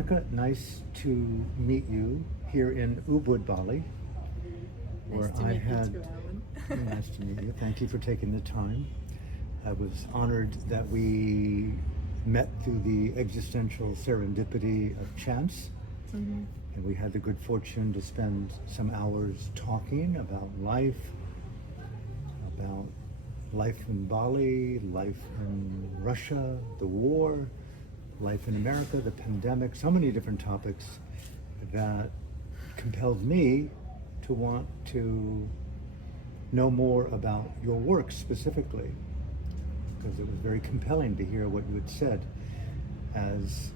Veronica, nice to meet you here in Ubud, Bali, where Nice to meet you too, Alan. nice to meet you. Thank you for taking the time. I was honored that we met through the existential serendipity of chance, Mm-hmm. and we had the good fortune to spend some hours talking about life in Bali, life in Russia, the war, life in America, the pandemic, so many different topics that compelled me to want to know more about your work specifically, because it was very compelling to hear what you had said as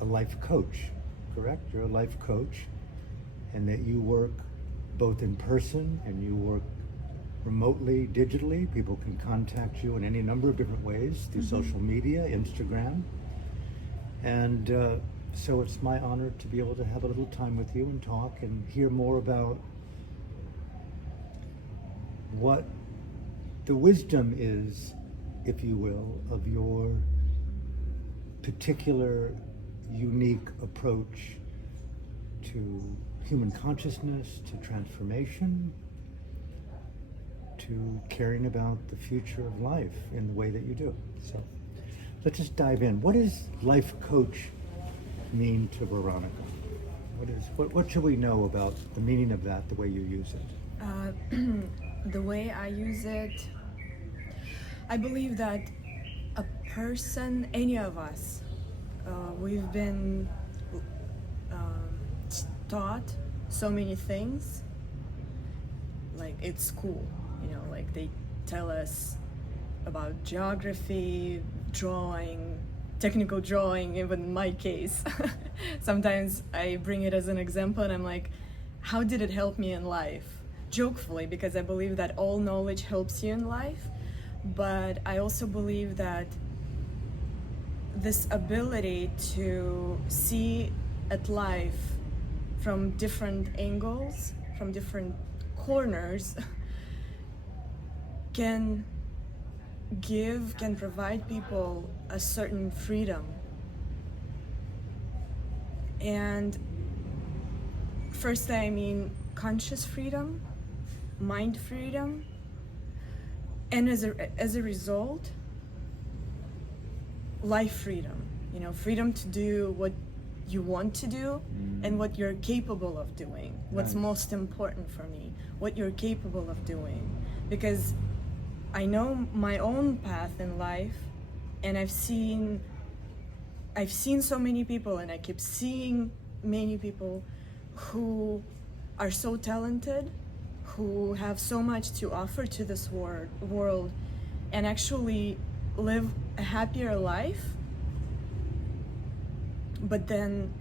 a life coach, correct? You're a life coach, and that you work both in person and you work remotely, digitally. People can contact you in any number of different ways through social media, Instagram. And so it's my honor to be able to have a little time with you and talk and hear more about what the wisdom is, if you will, of your particular unique approach to human consciousness, to transformation, to caring about the future of life in the way that you do. So let's just dive in. What does life coach mean to Veronica? What should we know about the meaning of that, the way you use it? The way I use it, I believe that a person, any of us, we've been taught so many things, like at school, like they tell us about geography, drawing, technical drawing, even in my case. Sometimes I bring it as an example and I'm like, how did it help me in life? Jokefully, because I believe that all knowledge helps you in life, but I also believe that this ability to see at life from different angles, from different corners, can provide people a certain freedom. And first I mean conscious freedom, mind freedom, and as a result, life freedom. Freedom to do what you want to do and what you're capable of doing. What's most important for me, what you're capable of doing. Because I know my own path in life, and I've seen so many people, and I keep seeing many people who are so talented, who have so much to offer to this world, and actually live a happier life, but then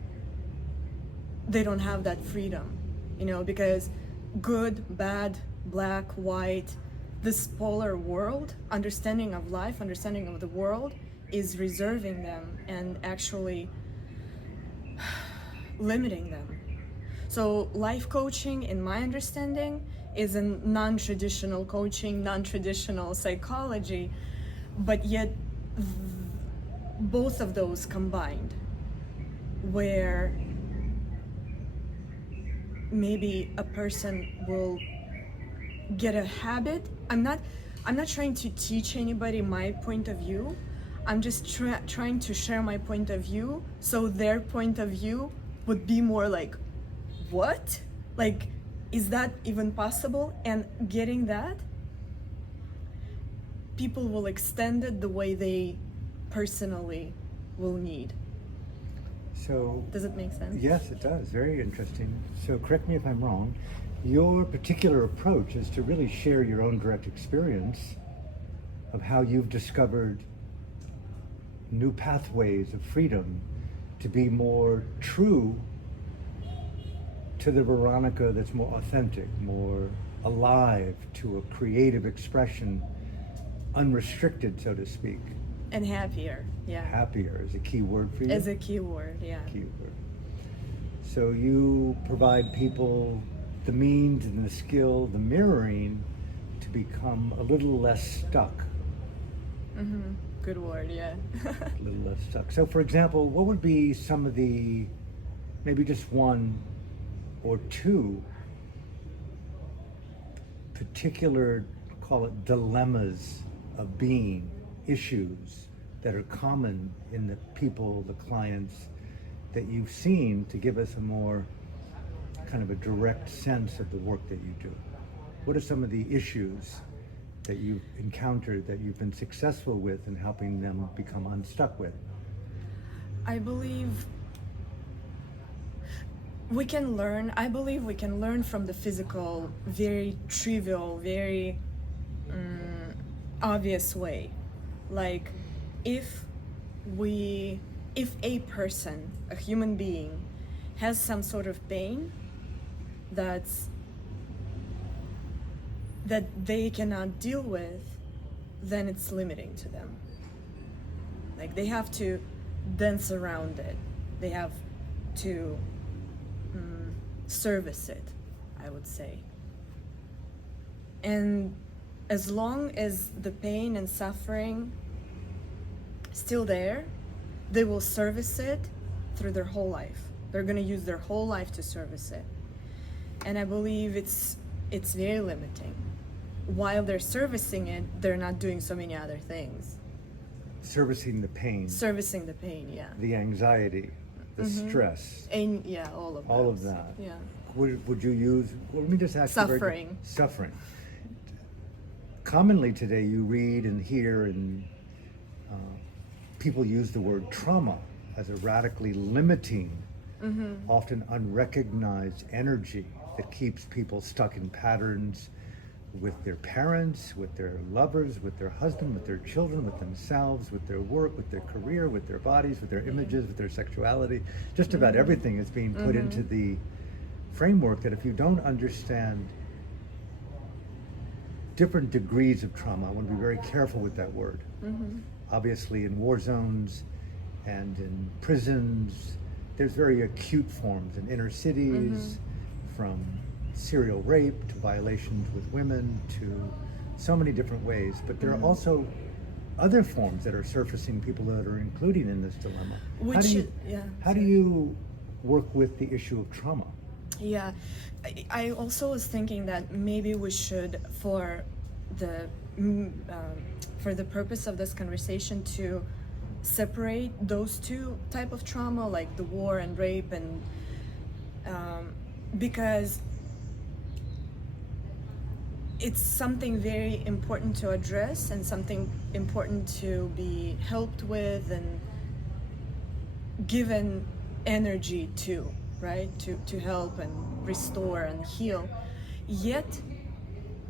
they don't have that freedom, because good, bad, black, white, this polar world, understanding of life, understanding of the world is reserving them and actually limiting them. So life coaching, in my understanding, is a non-traditional coaching, non-traditional psychology, but yet both of those combined, where maybe a person will get a habit. I'm not trying to teach anybody my point of view. I'm just trying to share my point of view, so their point of view would be more like, what? Like, is that even possible? And getting that, people will extend it the way they personally will need. So does it make sense? Yes, it does. Very interesting. So correct me if I'm wrong. Your particular approach is to really share your own direct experience of how you've discovered new pathways of freedom to be more true to the Veronica that's more authentic, more alive to a creative expression, unrestricted, so to speak. And happier, yeah. Happier is a key word for you? As a key word, yeah. Key word. So you provide people the means and the skill, the mirroring, to become a little less stuck. good word, yeah. A little stuck. So, for example, what would be some of the, maybe just one or two particular, call it dilemmas of being, issues that are common in the people, the clients that you've seen, to give us a more kind of a direct sense of the work that you do? What are some of the issues that you've encountered that you've been successful with in helping them become unstuck with? I believe we can learn from the physical, very trivial, very obvious way. Like if a person, a human being, has some sort of pain that they cannot deal with, then it's limiting to them. Like they have to dance around it. They have to service it, I would say. And as long as the pain and suffering still there, they will service it through their whole life. They're going to use their whole life to service it. And I believe it's very limiting. While they're servicing it, they're not doing so many other things. Servicing the pain. Servicing the pain, yeah. The anxiety, the stress. And yeah, all of that. All of that. Yeah. Would you use, well, let me just ask you. Suffering. Suffering. Commonly today you read and hear and people use the word trauma as a radically limiting, often unrecognized energy that keeps people stuck in patterns with their parents, with their lovers, with their husband, with their children, with themselves, with their work, with their career, with their bodies, with their images, with their sexuality. Just about everything is being put into the framework that if you don't understand different degrees of trauma, I want to be very careful with that word. Obviously in war zones and in prisons, there's very acute forms in inner cities, from serial rape to violations with women to so many different ways. But there are also other forms that are surfacing, people that are including in this dilemma. How do you work with the issue of trauma? Yeah, I also was thinking that maybe we should, for the purpose of this conversation, to separate those two type of trauma, like the war and rape, and because it's something very important to address and something important to be helped with and given energy to, right? To help and restore and heal. Yet,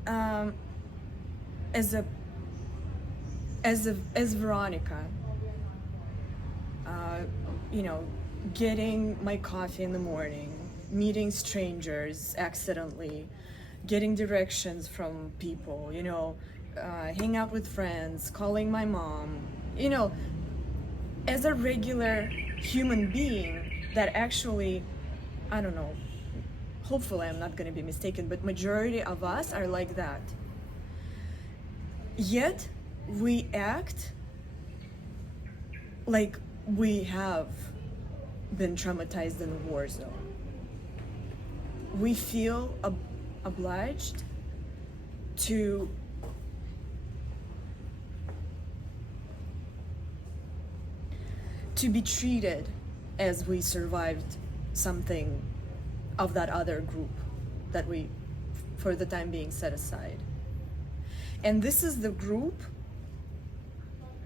as Veronica, getting my coffee in the morning, meeting strangers accidentally, getting directions from people, hang out with friends, calling my mom, as a regular human being that actually, I don't know, hopefully I'm not going to be mistaken, but majority of us are like that. Yet we act like we have been traumatized in a war zone. We feel obliged to be treated as we survived something of that other group that we, for the time being, set aside. And this is the group,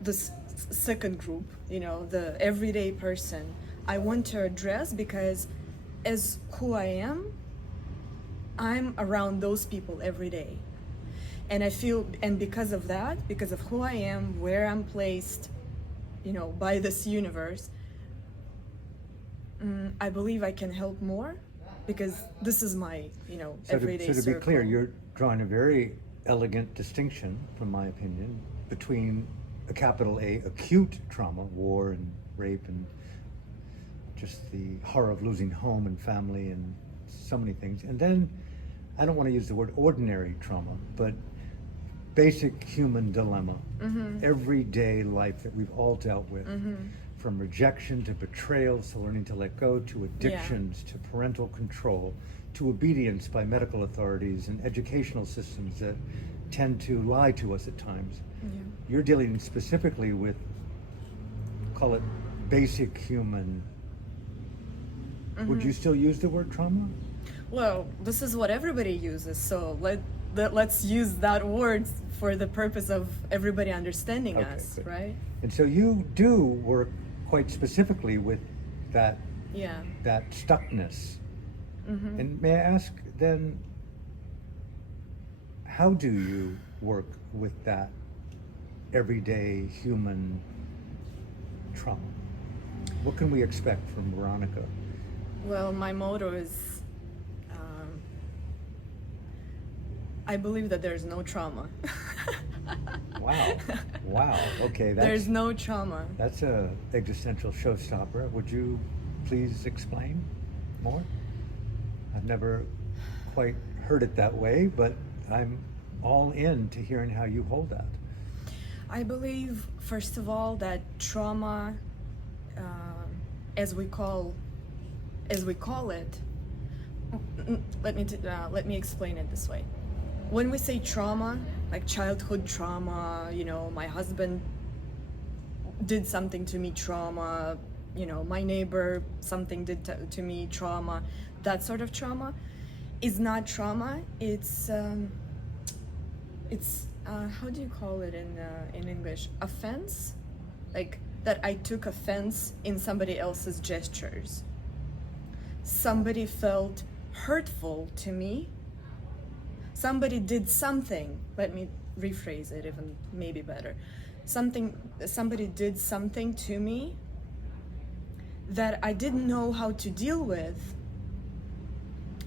the second group, the everyday person I want to address, because as who I am, I'm around those people every day. And I feel, and because of that, because of who I am, where I'm placed, by this universe, I believe I can help more, because this is my, everyday circle. So to be clear, you're drawing a very elegant distinction, from my opinion, between a capital A, acute trauma, war and rape and just the horror of losing home and family and so many things. And then, I don't want to use the word ordinary trauma, but basic human dilemma, everyday life that we've all dealt with, from rejection to betrayals to learning to let go, to addictions, to parental control, to obedience by medical authorities and educational systems that tend to lie to us at times. You're dealing specifically with, call it basic human. Would you still use the word trauma? Well, this is what everybody uses, so let's use that word for the purpose of everybody understanding us, good. right? And so you do work quite specifically with that that stuckness. And may I ask then, how do you work with that everyday human trauma? What can we expect from Veronica? Well, my motto is I believe that there's no trauma. Wow. Okay, there's no trauma. That's a existential showstopper. Would you please explain more? I've never quite heard it that way, but I'm all in to hearing how you hold that. I believe, first of all, that trauma, as we call it, let me explain it this way. When we say trauma, like childhood trauma, my husband did something to me, trauma, my neighbor, something did to me, trauma, that sort of trauma is not trauma. It's how do you call it in English? Offense? Like that I took offense in somebody else's gestures. Somebody felt hurtful to me. Somebody did something, let me rephrase it even maybe better. Somebody did something to me that I didn't know how to deal with.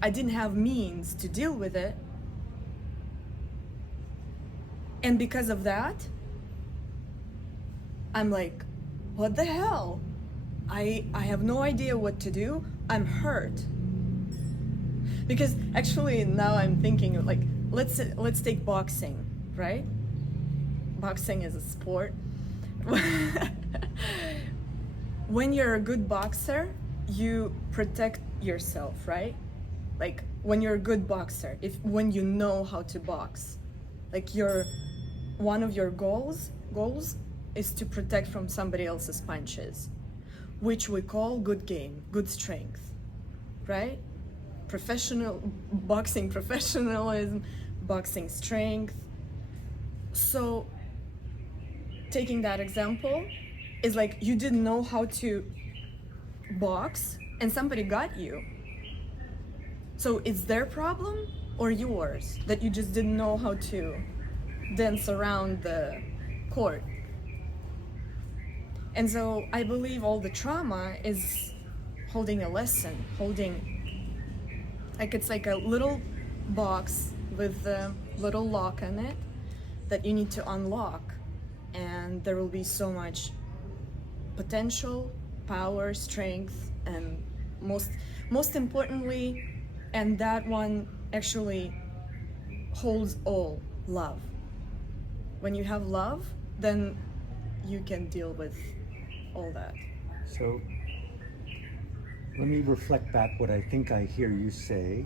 I didn't have means to deal with it. And because of that, I'm like, what the hell? I have no idea what to do. I'm hurt. Because actually now I'm thinking, like, let's take boxing, right? Boxing is a sport. When you're a good boxer, you protect yourself, right? Like when you're a good boxer, when you know how to box, like one of your goals is to protect from somebody else's punches, which we call good game, good strength, right? Boxing professionalism, boxing strength. So taking that example is like you didn't know how to box and somebody got you. So it's their problem or yours that you just didn't know how to dance around the court. And so I believe all the trauma is holding a lesson, like it's like a little box with a little lock on it that you need to unlock, and there will be so much potential, power, strength, and most importantly, and that one actually holds all, love. When you have love, then you can deal with all that. So let me reflect back what I think I hear you say,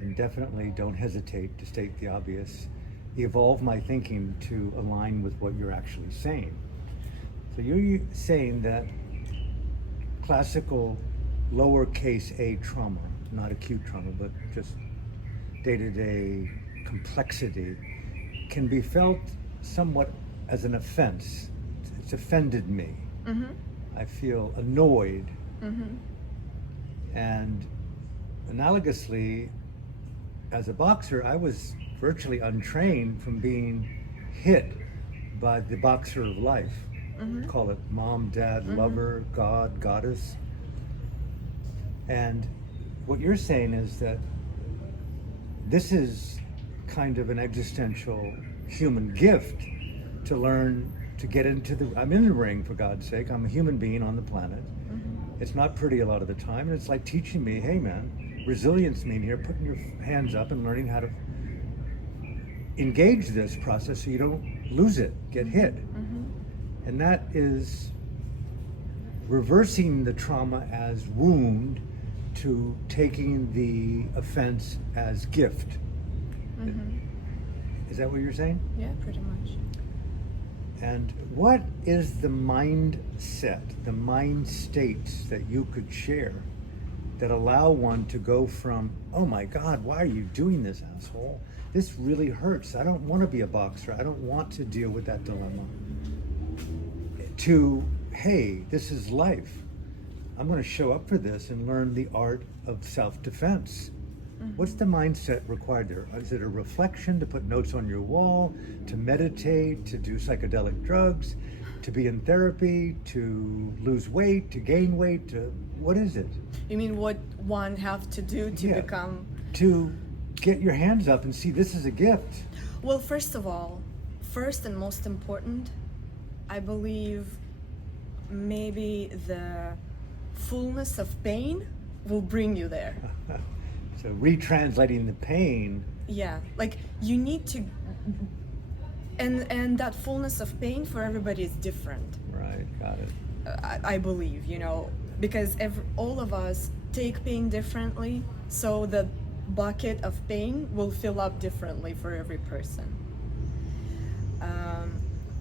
and definitely don't hesitate to state the obvious. Evolve my thinking to align with what you're actually saying. So you're saying that classical lowercase a trauma, not acute trauma, but just day-to-day complexity, can be felt somewhat as an offense. It's offended me. I feel annoyed. And analogously, as a boxer, I was virtually untrained from being hit by the boxer of life. Call it mom, dad, lover, God, goddess. And what you're saying is that this is kind of an existential human gift to learn to get I'm in the ring, for God's sake. I'm a human being on the planet. It's not pretty a lot of the time, and it's like teaching me, hey man, resilience mean here, putting your hands up and learning how to engage this process so you don't lose it, get hit. And that is reversing the trauma as wound to taking the offense as gift. Is that what you're saying? Yeah, pretty much. And what is the mindset, the mind states that you could share that allow one to go from, oh my God, why are you doing this, asshole? This really hurts. I don't want to be a boxer. I don't want to deal with that dilemma. To, hey, this is life. I'm going to show up for this and learn the art of self-defense. What's the mindset required there? Is it a reflection, to put notes on your wall, to meditate, to do psychedelic drugs, to be in therapy, to lose weight, to gain weight? What is it? You mean what one have to do to become... To get your hands up and see this is a gift. Well, first of all, first and most important, I believe maybe the fullness of pain will bring you there. So retranslating the pain. Yeah, like you need to, and that fullness of pain for everybody is different. Right, got it. I believe, you know, because all of us take pain differently, so the bucket of pain will fill up differently for every person.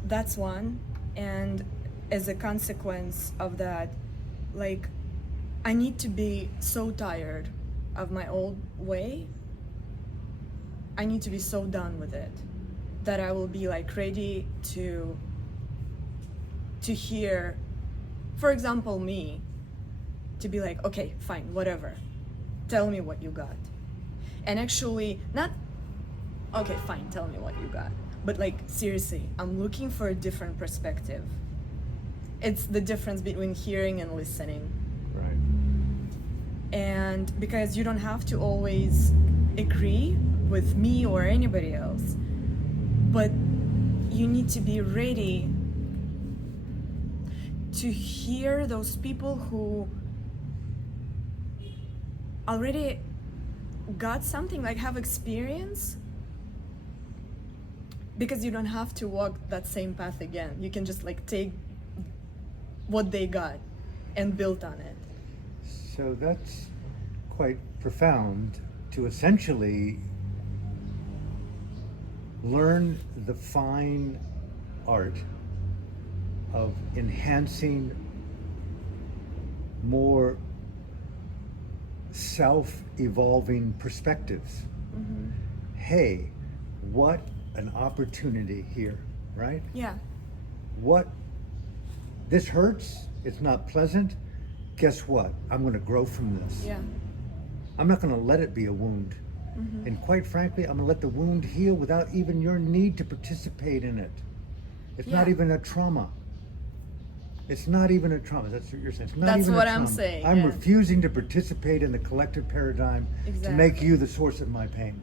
That's one, and as a consequence of that, like, I need to be so tired of my old way. I need to be so done with it that I will be like ready to hear, for example, me, to be like, okay, fine, whatever, tell me what you got. And actually, not, okay, fine, tell me what you got, but like, seriously, I'm looking for a different perspective. It's the difference between hearing and listening. Right. And because you don't have to always agree with me or anybody else, but you need to be ready to hear those people who already got something, like have experience, because you don't have to walk that same path again. You can just like take what they got and build on it. So that's quite profound, to essentially learn the fine art of enhancing more self-evolving perspectives. Hey, what an opportunity here, right? Yeah. What, this hurts, it's not pleasant. Guess what? I'm going to grow from this. Yeah. I'm not going to let it be a wound. And quite frankly, I'm going to let the wound heal without even your need to participate in it. It's not even a trauma. It's not even a trauma. That's what you're saying. It's not That's even what a I'm trauma. saying, I'm yeah. refusing to participate in the collective paradigm to make you the source of my pain.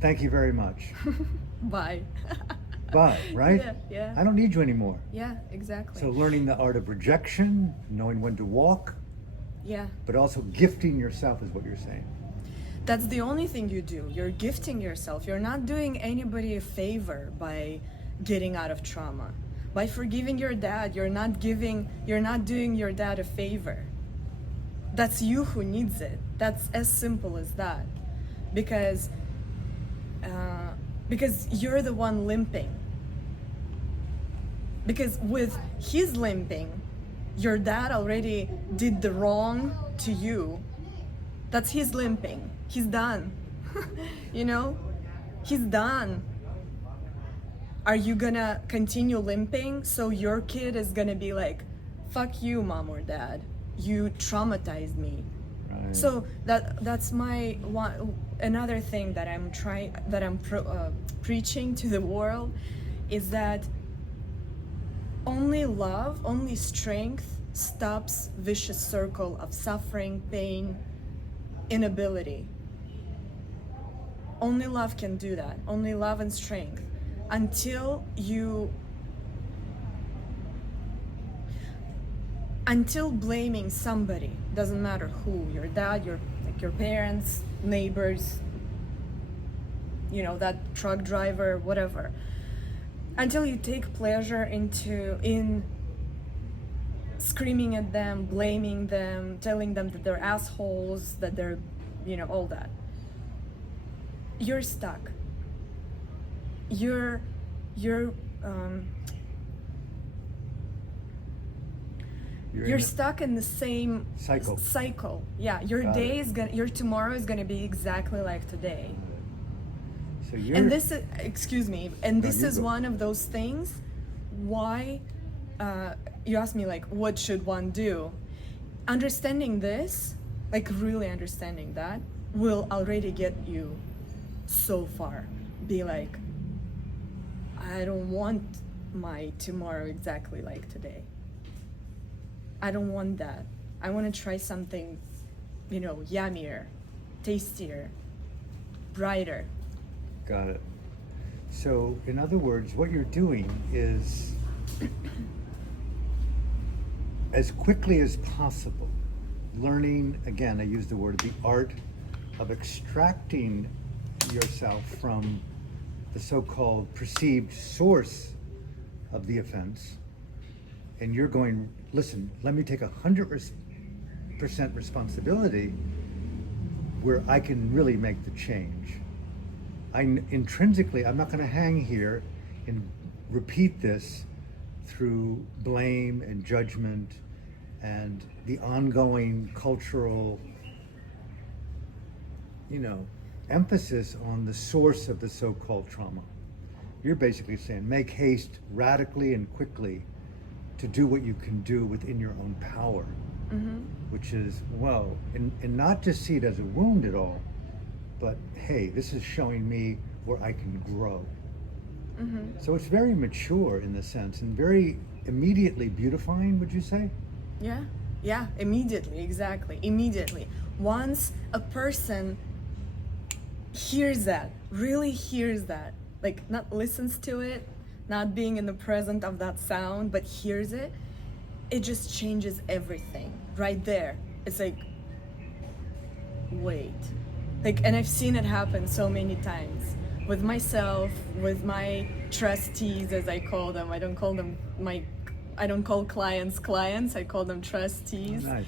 Thank you very much. Bye. Bye, right? Yeah. I don't need you anymore. Yeah, exactly. So learning the art of rejection, knowing when to walk, Yeah. but also gifting yourself is what you're saying. That's the only thing you do. You're gifting yourself. You're not doing anybody a favor by getting out of trauma. By forgiving your dad, you're not doing your dad a favor. That's you who needs it. That's as simple as that. Because you're the one limping. Because with his limping, your dad already did the wrong to you. That's his limping. He's done. You know? He's done. Are you gonna continue limping so your kid is gonna be like, fuck you, mom or dad, you traumatized me. Right. So that's my one, another thing that I'm preaching to the world is that only love, only strength stops vicious circle of suffering, pain, inability. Only love can do that. Only love and strength. Until blaming somebody, doesn't matter who, your dad, your parents, neighbors, that truck driver, whatever, until you take pleasure in screaming at them, blaming them, telling them that they're assholes, that they're, all that. You're stuck. You're stuck in the same cycle. Yeah, your tomorrow is gonna be exactly like today. So you're, and this is, excuse me, and this is go. one of those things why you asked me, like, what should one do? Understanding this, like really understanding that, will already get you so far. Be like, I don't want my tomorrow exactly like today. I don't want that. I want to try something, yummier, tastier, brighter. Got it. So, in other words, what you're doing is, as quickly as possible, learning, again, I use the word, the art of extracting yourself from the so-called perceived source of the offense. And you're going, listen, let me take 100% responsibility where I can really make the change. Intrinsically, I'm not going to hang here and repeat this through blame and judgment and the ongoing cultural, emphasis on the source of the so-called trauma. You're basically saying, make haste radically and quickly to do what you can do within your own power, which is, and not just see it as a wound at all, but hey, this is showing me where I can grow. So it's very mature in the sense, and very immediately beautifying, would you say? Yeah, immediately, exactly, immediately. Once a person hears that, really hears that, like not listens to it, not being in the present of that sound, but hears it, it just changes everything right there. It's like, wait. Like, and I've seen it happen so many times with myself, with my trustees, as I call them. I don't call clients, I call them trustees. Nice.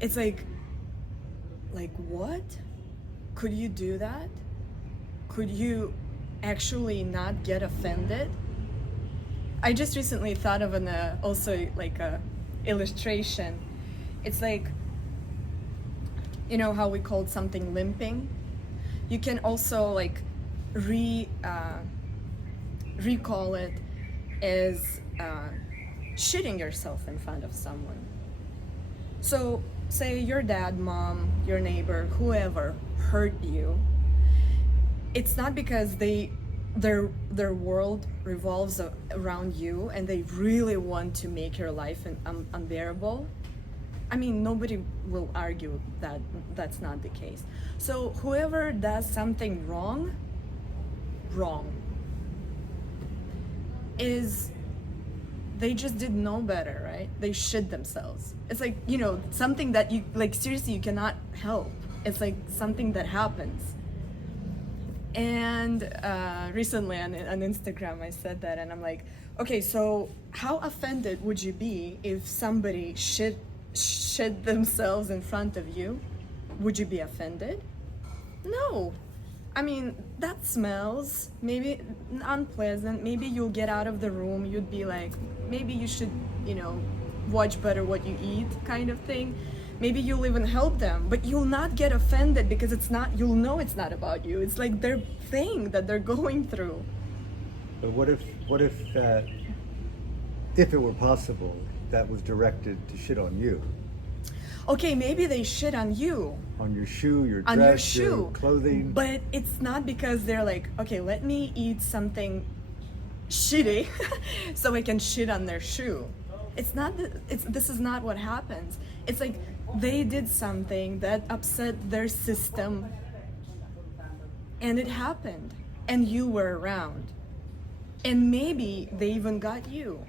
It's like, what? Could you do that? Could you actually not get offended? I just recently thought of also like a illustration. It's like, how we called something limping? You can also like recall it as shitting yourself in front of someone. So say your dad, mom, your neighbor, whoever hurt you. It's not because their world revolves around you and they really want to make your life unbearable. I mean, nobody will argue that that's not the case. So whoever does something wrong, is they just didn't know better, right? They shit themselves. It's like, something that you, like, seriously, you cannot help. It's like something that happens. And recently on Instagram, I said that, and I'm like, okay, so how offended would you be if somebody shit themselves in front of you? Would you be offended? No. I mean, that smells maybe unpleasant. Maybe you'll get out of the room. You'd be like, maybe you should, watch better what you eat, kind of thing. Maybe you'll even help them, but you'll not get offended because you'll know it's not about you. It's like their thing that they're going through. But what if if it were possible, that was directed to shit on you? Okay, maybe they shit on you. On your shoe, your on dress, your clothing. But it's not because they're like, okay, let me eat something shitty so I can shit on their shoe. This is not what happens. It's like they did something that upset their system and it happened and you were around. And maybe they even got you.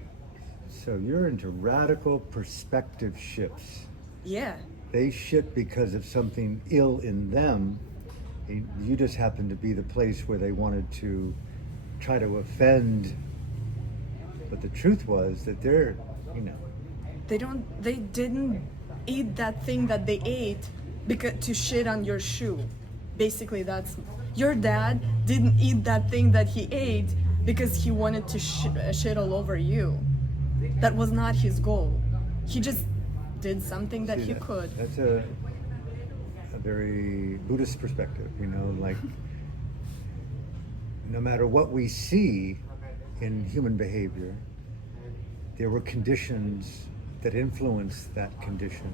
So you're into radical perspective shifts. Yeah. They shit because of something ill in them, You just happened to be the place where they wanted to try to offend. But the truth was that they're, you know, They didn't eat that thing that they ate because to shit on your shoe. Basically, that's your dad didn't eat that thing that he ate because he wanted to shit all over you. That was not his goal. He just did something that see, he could. That's a very Buddhist perspective, you know, like no matter what we see in human behavior, there were conditions that influence that condition.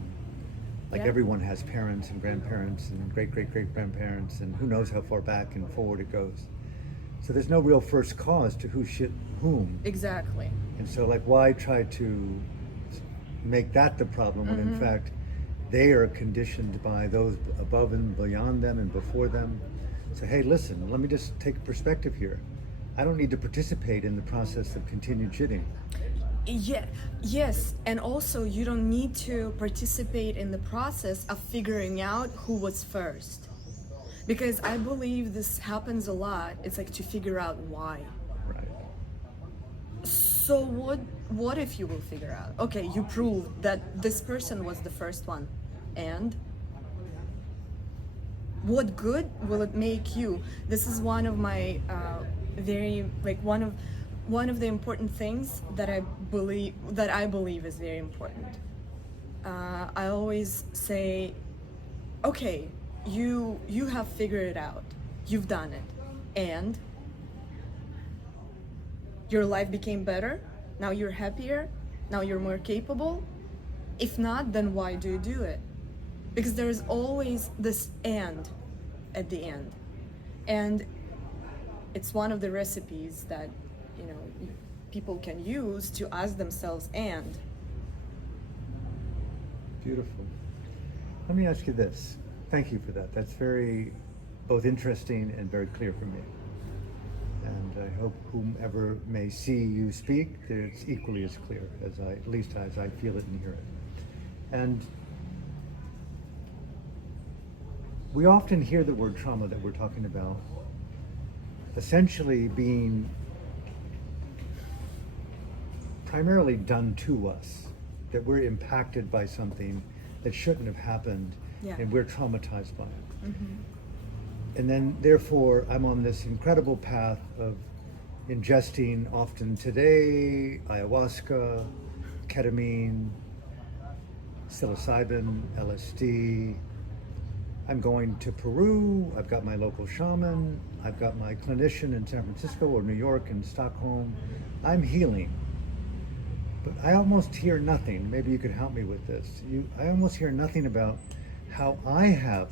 Like Yeah. everyone has parents and grandparents and great-great-great-grandparents, and who knows how far back and forward it goes. So there's no real first cause to who shit whom. Exactly. And so like why try to make that the problem when in fact they are conditioned by those above and beyond them and before them. So hey, listen, let me just take a perspective here. I don't need to participate in the process of continued shitting. Yeah, yes, and also you don't need to participate in the process of figuring out who was first. Because I believe this happens a lot. It's like to figure out why. Right. So what if you will figure out? Okay, you proved that this person was the first one. And what good will it make you? This is one of my very like one of the important things that I believe is very important. I always say, okay, you have figured it out, you've done it, and your life became better. Now you're happier. Now you're more capable. If not, then why do you do it? Because there's always this "and" at the end, and it's one of the recipes that people can use to ask themselves "and." Beautiful. Let me ask you this. Thank you for that. That's very both interesting and very clear for me. And I hope whomever may see you speak, that it's equally as clear as at least as I feel it and hear it. And we often hear the word trauma that we're talking about essentially being primarily done to us, that we're impacted by something that shouldn't have happened, Yeah. and we're traumatized by it. Mm-hmm. And then therefore I'm on this incredible path of ingesting often today ayahuasca, ketamine, psilocybin, LSD. I'm going to Peru. I've got my local shaman. I've got my clinician in San Francisco or New York and Stockholm. I'm healing. But I almost hear nothing. Maybe you could help me with this. I almost hear nothing about how I have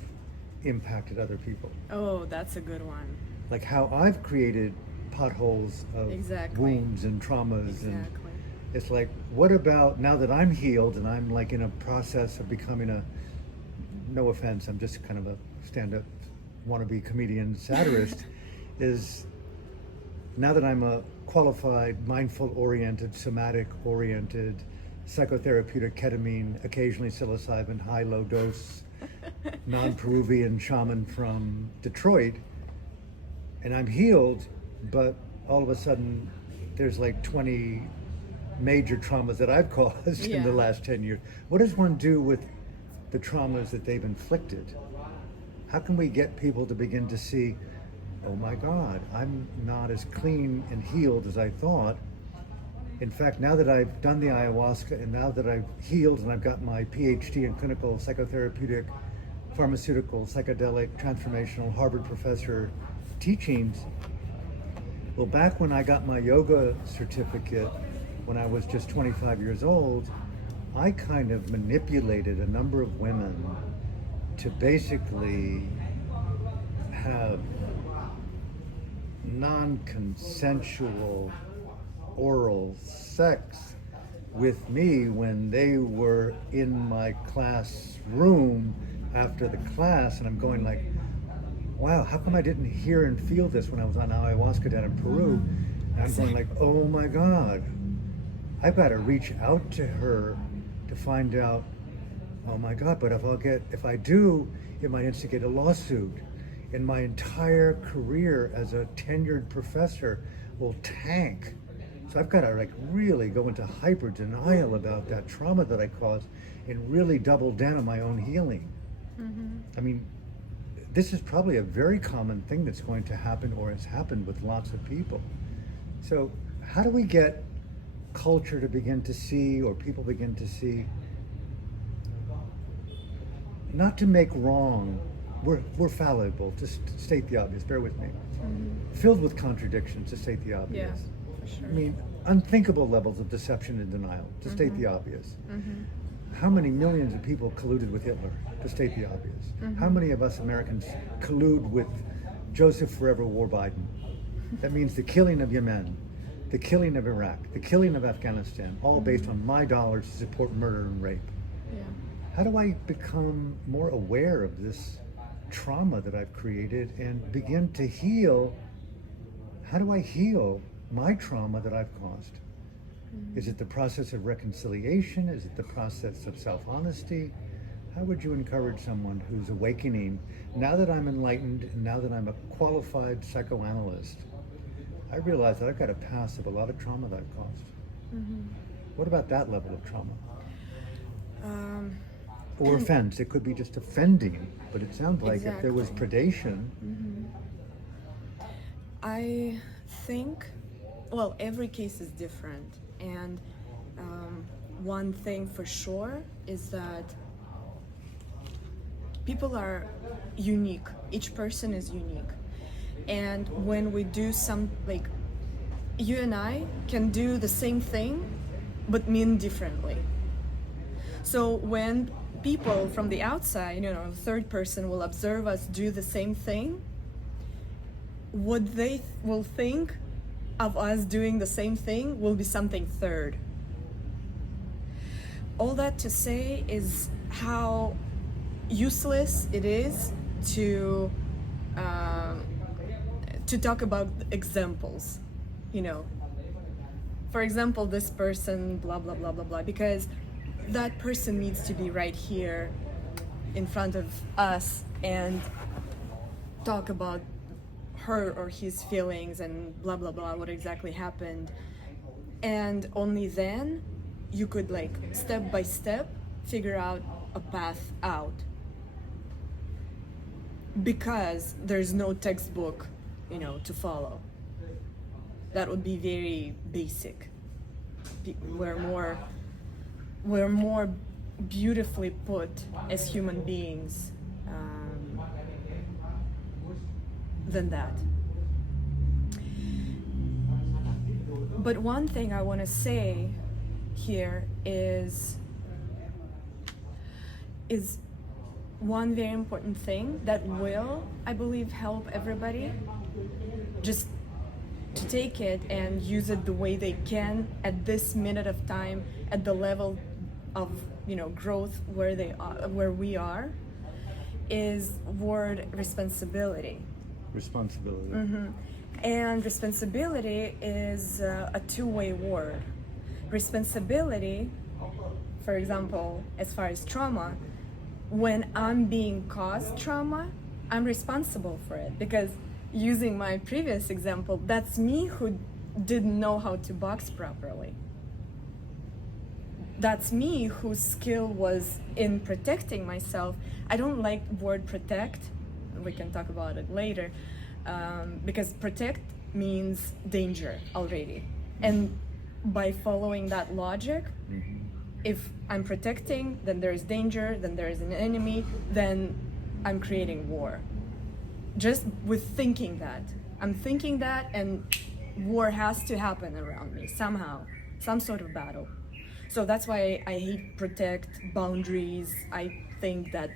impacted other people. Oh, that's a good one. Like how I've created potholes of Exactly. wounds and traumas. And Exactly. it's like, what about now that I'm healed and I'm like in a process of becoming no offense, I'm just kind of a stand-up wannabe comedian satirist, is now that I'm a qualified, mindful-oriented, somatic-oriented, psychotherapeutic ketamine, occasionally psilocybin, high-low dose, non-Peruvian shaman from Detroit, and I'm healed, but all of a sudden there's like 20 major traumas that I've caused in the Yeah. last 10 years. What does one do with the traumas that they've inflicted? How can we get people to begin to see, oh my God, I'm not as clean and healed as I thought. In fact, now that I've done the ayahuasca and now that I've healed and I've got my PhD in clinical psychotherapeutic, pharmaceutical, psychedelic, transformational, Harvard professor teachings, well, back when I got my yoga certificate when I was just 25 years old, I kind of manipulated a number of women to basically have non-consensual oral sex with me when they were in my classroom after the class, and I'm going like, wow, how come I didn't hear and feel this when I was on ayahuasca down in Peru? And I'm going like, oh my God, I've got to reach out to her to find out, oh my God, but if I do, it might instigate a lawsuit. in my entire career as a tenured professor will tank. So I've got to like really go into hyper denial about that trauma that I caused and really double down on my own healing. I mean, this is probably a very common thing that's going to happen or has happened with lots of people. So how do we get culture to begin to see, or people begin to see, not to make wrong, we're fallible, just to state the obvious, bear with me, filled with contradictions, to state the obvious. Yeah, for sure. I mean, unthinkable levels of deception and denial, to state the obvious. How many millions of people colluded with Hitler, to state the obvious? How many of us Americans collude with Joseph Forever War Biden? That means the killing of Yemen, the killing of Iraq, the killing of Afghanistan, all based on my dollars to support murder and rape. Yeah. How do I become more aware of this trauma that I've created and begin to heal? How do I heal my trauma that I've caused? Is it the process of reconciliation? Is it the process of self-honesty? How would you encourage someone who's awakening, now that I'm enlightened, and now that I'm a qualified psychoanalyst? I realize that I've got a past of a lot of trauma that I've caused. What about that level of trauma? Or offense. It could be just offending, but it sounds like if there was predation. I think, well, every case is different, and one thing for sure is that people are unique. Each person is unique, and when we do some, like, you and I can do the same thing but mean differently. So when people from the outside, a third person will observe us do the same thing, what they will think of us doing the same thing will be something third. All that to say is how useless it is to talk about examples. For example, this person, blah, blah, blah, blah, blah, because that person needs to be right here in front of us and talk about her or his feelings and blah, blah, blah, what exactly happened. And only then you could, like, step by step figure out a path out. Because there's no textbook, to follow. That would be very basic. We're more beautifully put as human beings than that. But one thing I want to say here is one very important thing that will, I believe, help everybody just to take it and use it the way they can at this minute of time, at the level of growth where we are, is word responsibility. And responsibility is a two-way word. Responsibility, for example, as far as trauma, when I'm being caused trauma, I'm responsible for it, because using my previous example, that's me who didn't know how to box properly. That's me whose skill was in protecting myself. I don't like the word protect. We can talk about it later, because protect means danger already. And by following that logic, if I'm protecting, then there's danger, then there's an enemy, then I'm creating war. Just with thinking that. I'm thinking that, and war has to happen around me somehow, some sort of battle. So that's why I hate protect, boundaries. I think that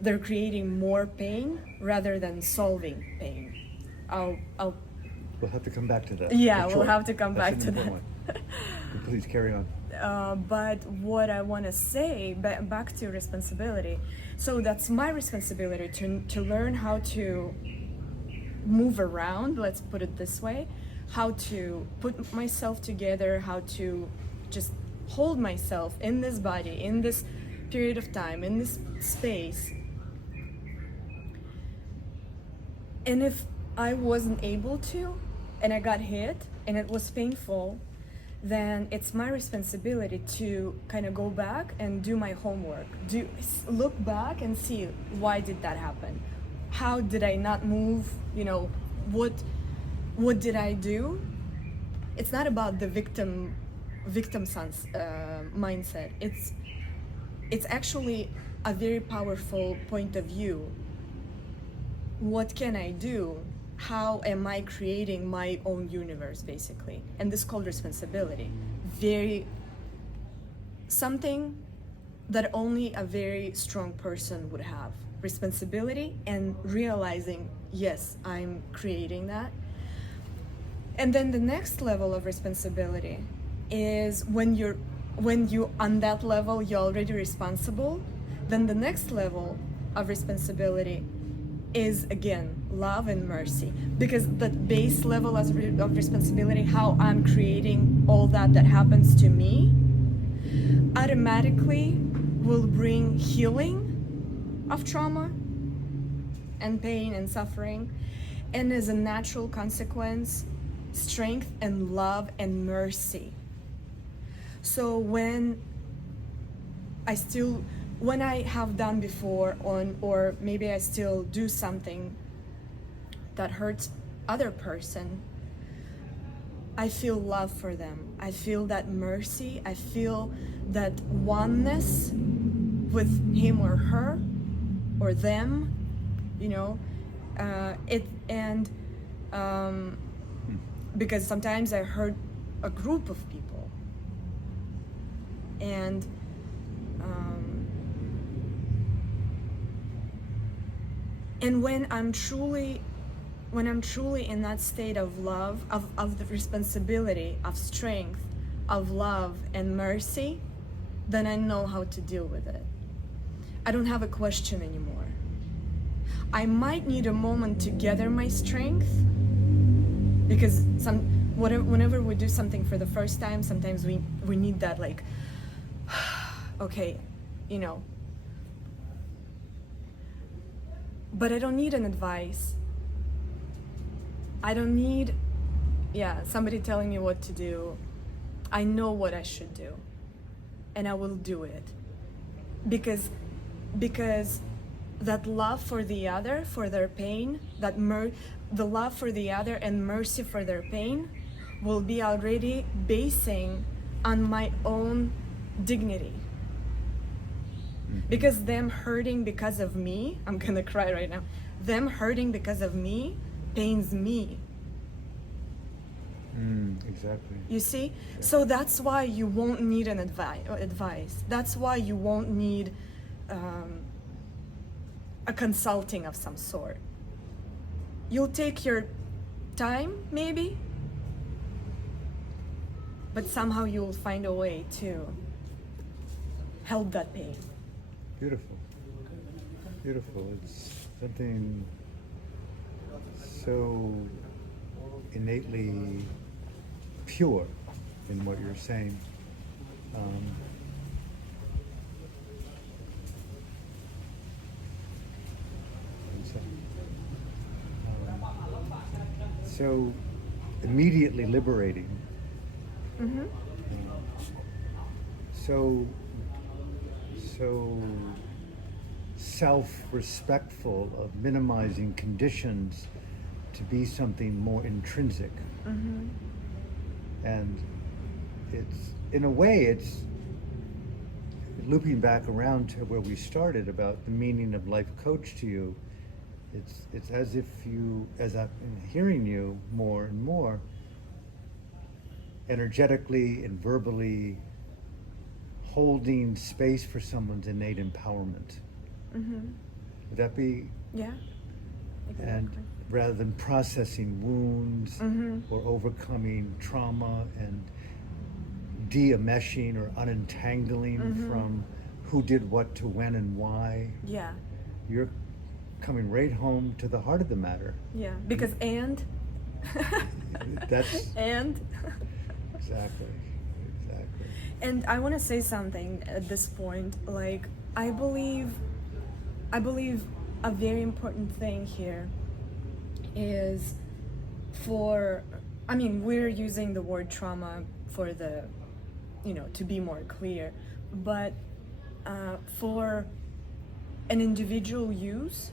they're creating more pain rather than solving pain. We'll have to come back to that. Yeah, For we'll sure. have to come That's back to an important that. one. Please carry on. But what I want to say, back to responsibility, so that's my responsibility to learn how to move around, let's put it this way, how to put myself together, how to just hold myself in this body, in this period of time, in this space, And if I wasn't able to, and I got hit, and it was painful, then it's my responsibility to kind of go back and do my homework, look back and see, why did that happen? How did I not move? You know, what did I do? It's not about the victim mindset. It's actually a very powerful point of view. What can I do? How am I creating my own universe, basically? And this is called responsibility. Something that only a very strong person would have. Responsibility and realizing, yes, I'm creating that. And then the next level of responsibility is when you on that level, you're already responsible. Then the next level of responsibility is, again, love and mercy, because that base level of responsibility, how I'm creating all that happens to me, automatically will bring healing of trauma and pain and suffering, and as a natural consequence, strength and love and mercy. So when I have done before or maybe I still do something that hurts other person, I feel love for them. I feel that mercy. I feel that oneness with him or her or them, you know, because sometimes I hurt a group of people, and when I'm truly in that state of love, of the responsibility, of strength, of love and mercy, then I know how to deal with it. I don't have a question anymore. I might need a moment to gather my strength, because whenever we do something for the first time, sometimes we need that, like, okay, you know. But I don't need an advice. I don't need, somebody telling me what to do. I know what I should do, and I will do it. Because that love for the other, for their pain, the love for the other and mercy for their pain will be already basing on my own dignity. Because them hurting because of me, I'm gonna cry right now, them hurting because of me pains me. Exactly. You see? Yeah. So that's why you won't need an advice. That's why you won't need a consulting of some sort. You'll take your time, maybe, but somehow you'll find a way to help that pain. Beautiful. Beautiful. It's something so innately pure in what you're saying. So immediately liberating. Mm-hmm. So self-respectful of minimizing conditions to be something more intrinsic. Mm-hmm. And it's, in a way, it's looping back around to where we started about the meaning of life coach to you. It's as if you, as I'm hearing you more and more, energetically and verbally holding space for someone's innate empowerment. Mm-hmm. Would that be? Yeah. Exactly. And rather than processing wounds mm-hmm. or overcoming trauma and de-enmeshing or unentangling mm-hmm. from who did what to when and why. Yeah. You're coming right home to the heart of the matter. Yeah, because that's and exactly. And I want to say something at this point. Like, I believe a very important thing here is for, I mean, we're using the word trauma for the, to be more clear, but for an individual use,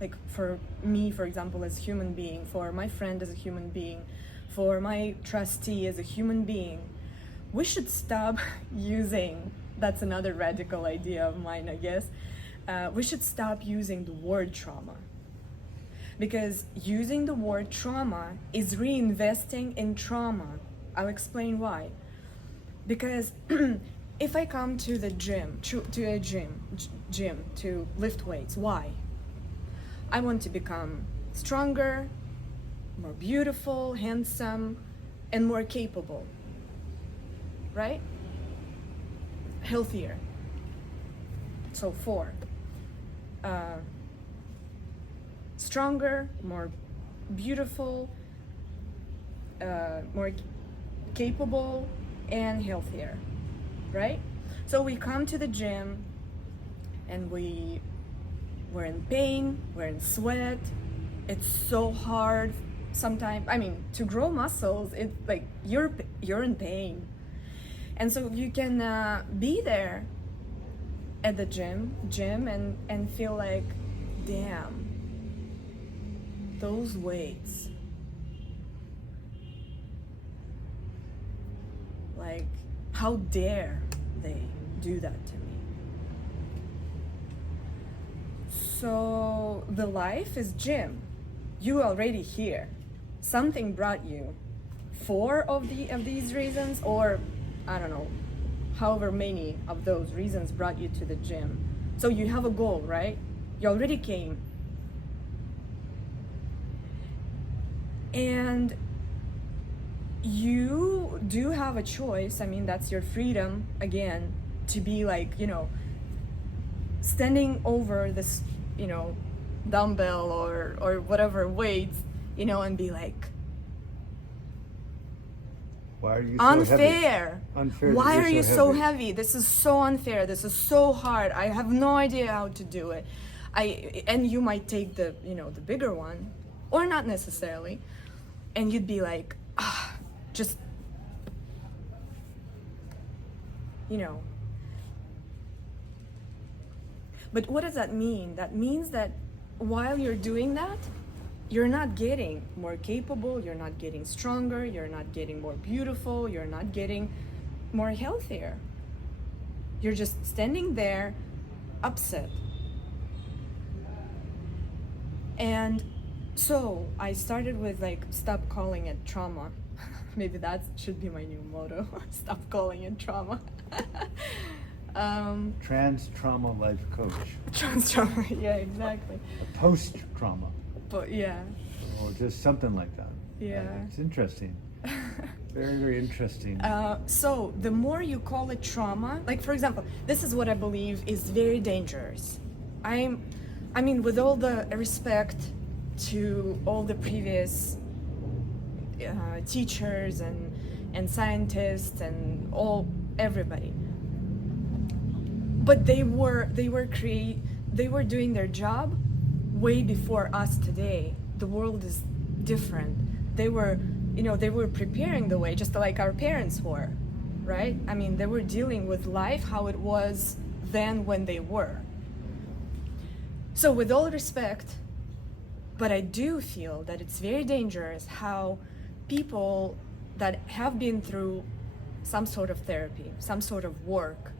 like for me, for example, as a human being, for my friend as a human being, for my trustee as a human being, we should stop using, that's another radical idea of mine, I guess, we should stop using the word trauma. Because using the word trauma is reinvesting in trauma. I'll explain why. Because if I come to the gym, to lift weights, why? I want to become stronger, more beautiful, handsome, and more capable, right? Healthier. So 4. Stronger, more beautiful, more capable, and healthier, right? So we come to the gym and we're in pain, we're in sweat, it's so hard sometimes. I mean, to grow muscles, it's like you're in pain. And so you can be there at the gym and feel like, damn, those weights, like, how dare they do that to me? So the life is gym. You already here. Something brought you 4 of these reasons, or I don't know, however many of those reasons brought you to the gym. So you have a goal, right? You already came. And you do have a choice. I mean, that's your freedom, again, to be like, standing over this, dumbbell or whatever weights, and be like, why are you so unfair? Unfair. Why are you so heavy? This is so unfair. This is so hard. I have no idea how to do it. And you might take the, the bigger one, or not necessarily, and you'd be like, just, But what does that mean? That means that while you're doing that, you're not getting more capable, you're not getting stronger, you're not getting more beautiful, you're not getting more healthier. You're just standing there upset. And so I started with stop calling it trauma. Maybe that should be my new motto. Stop calling it trauma. Trans trauma life coach. Trans trauma, yeah, exactly. A post trauma. But yeah. Or just something like that. Yeah. It's interesting. Very, very interesting. So the more you call it trauma, like for example, this is what I believe is very dangerous. I mean, with all the respect to all the previous teachers and scientists and everybody, but they were doing their job way before us today. The world is different. They were preparing the way, just like our parents were, right? I mean, they were dealing with life how it was then when they were. So with all respect, but I do feel that it's very dangerous how people that have been through some sort of therapy, some sort of work,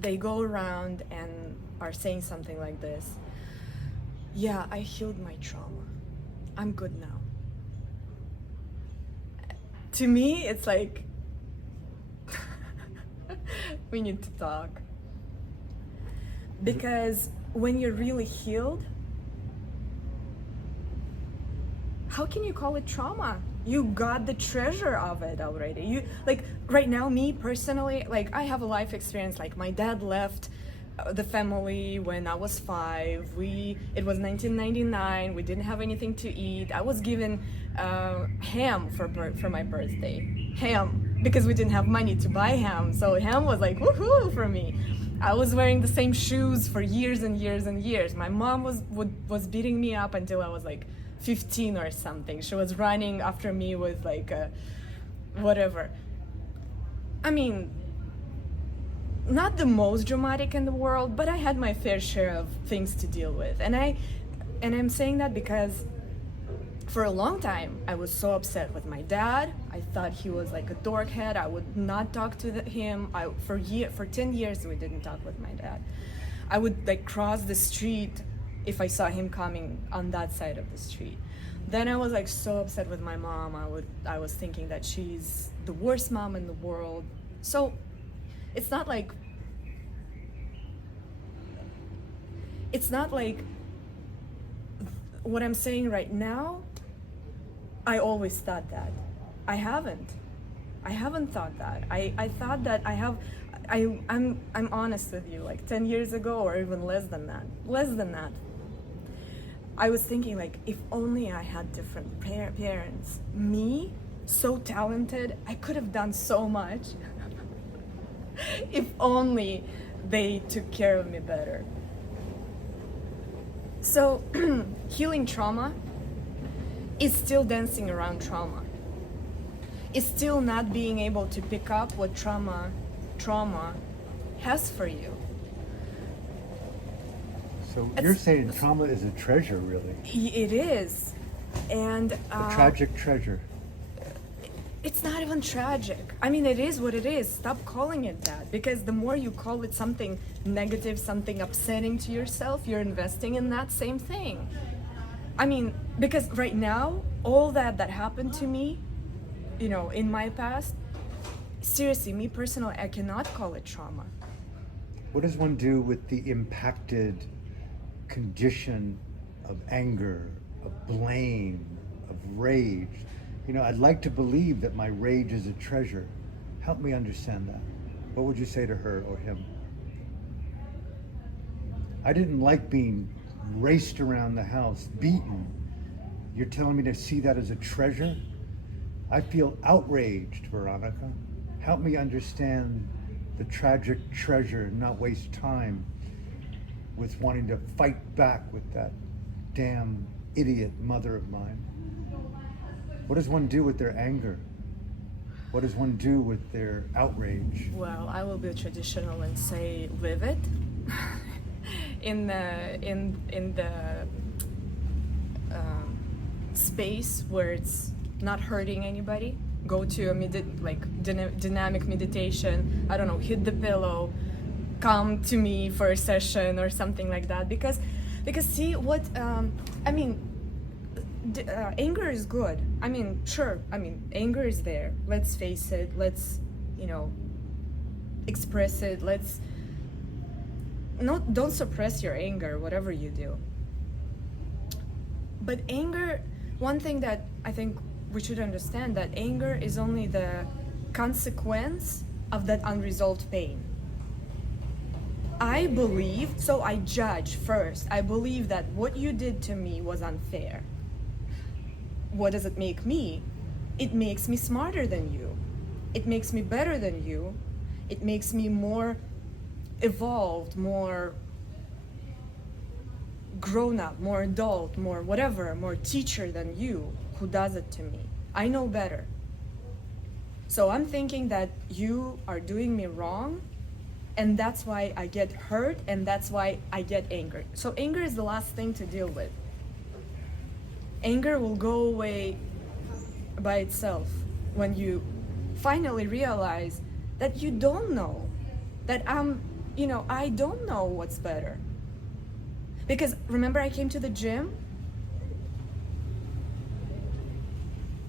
they go around and are saying something like this: yeah, I healed my trauma. I'm good now. To me, it's like, we need to talk. Because when you're really healed, how can you call it trauma? You got the treasure of it already. You, like, right now, me personally, like, I have a life experience. Like, my dad left the family when I was 5. It was 1999. We didn't have anything to eat. I was given ham for my birthday. Ham, because we didn't have money to buy ham. So ham was like woohoo for me. I was wearing the same shoes for years and years and years. My mom was beating me up until I was like 15 or something. She was running after me with like whatever. I mean, not the most dramatic in the world, but I had my fair share of things to deal with. And I'm saying that because for a long time I was so upset with my dad. I thought he was like a dork head. I would not talk to him. For 10 years we didn't talk with my dad. I would like cross the street if I saw him coming on that side of the street. Then I was like so upset with my mom. I was thinking that she's the worst mom in the world. So it's not like what I'm saying right now, I always thought that. I haven't thought that. I thought that I'm honest with you, like 10 years ago or even less than that. I was thinking like, if only I had different parents. Me, so talented, I could have done so much. If only they took care of me better. So healing trauma is still dancing around trauma. It's still not being able to pick up what trauma has for you. So you're saying trauma is a treasure, really? It is. And a tragic treasure. It's not even tragic. I mean, it is what it is. Stop calling it that, because the more you call it something negative, something upsetting to yourself, you're investing in that same thing. I mean, because right now, all that happened to me, you know, in my past, seriously, me personally, I cannot call it trauma. What does one do with the impacted condition of anger, of blame, of rage? You know, I'd like to believe that my rage is a treasure. Help me understand that. What would you say to her or him? I didn't like being raced around the house, beaten. You're telling me to see that as a treasure? I feel outraged, Veronica. Help me understand the tragic treasure and not waste time with wanting to fight back with that damn idiot mother of mine. What does one do with their anger? What does one do with their outrage? Well, I will be traditional and say live it. in the space where it's not hurting anybody. Go to a dynamic meditation. I don't know, hit the pillow, come to me for a session or something like that. Because see what I mean. Anger is good. I mean, sure. I mean, anger is there. Let's face it. Let's, express it. Don't suppress your anger, whatever you do. But anger, one thing that I think we should understand, that anger is only the consequence of that unresolved pain. I believe, so I judge first. I believe that what you did to me was unfair. What does it make me? It makes me smarter than you. It makes me better than you. It makes me more evolved, more grown up, more adult, more whatever, more teacher than you who does it to me. I know better. So I'm thinking that you are doing me wrong, and that's why I get hurt, and that's why I get angry. So anger is the last thing to deal with. Anger will go away by itself when you finally realize that you don't know, that I don't know what's better. Because remember, I came to the gym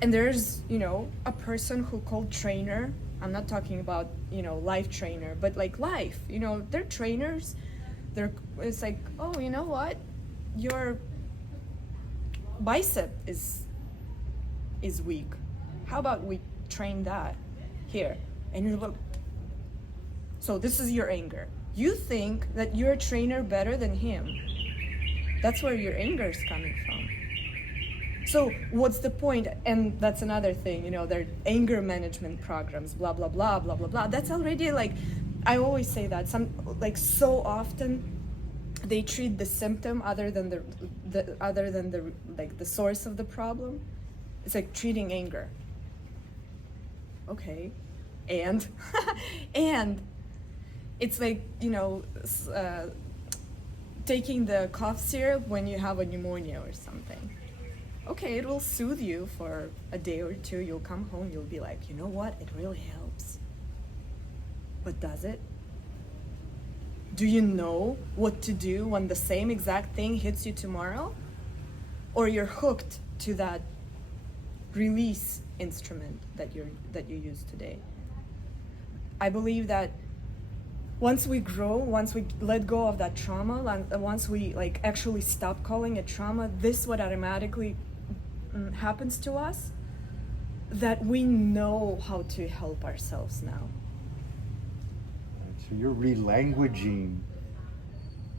and there's, a person who called trainer. I'm not talking about, life trainer, but like life, they're trainers. It's like, oh, you know what? Your bicep is weak. How about we train that here? And you look, so this is your anger. You think that you're a trainer better than him. That's where your anger is coming from. So what's the point? And that's another thing, their anger management programs, blah, blah, blah, blah, blah, blah. That's already like I always say that so often they treat the symptom other than the source of the problem. It's like treating anger. Okay, and and it's like, taking the cough syrup when you have a pneumonia or something. Okay, it will soothe you for a day or two. You'll come home, you'll be like, you know what? It really helps. But does it? Do you know what to do when the same exact thing hits you tomorrow? Or you're hooked to that release instrument that you use today? I believe that once we grow, once we let go of that trauma, once we actually stop calling it trauma, this what automatically happens to us, that we know how to help ourselves now. So you're relanguaging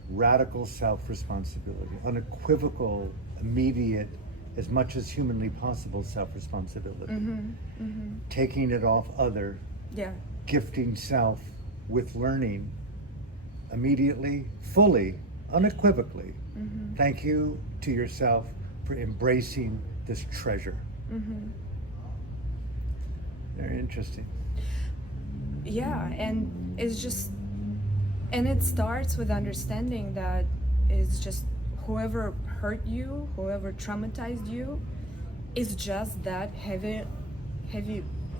radical self-responsibility, unequivocal, immediate, as much as humanly possible self-responsibility. Taking it off other, gifting self with learning immediately, fully, unequivocally. Thank you to yourself for embracing this treasure. Very interesting. Yeah, and it starts with understanding that it's just whoever hurt you, whoever traumatized you, is just that heavy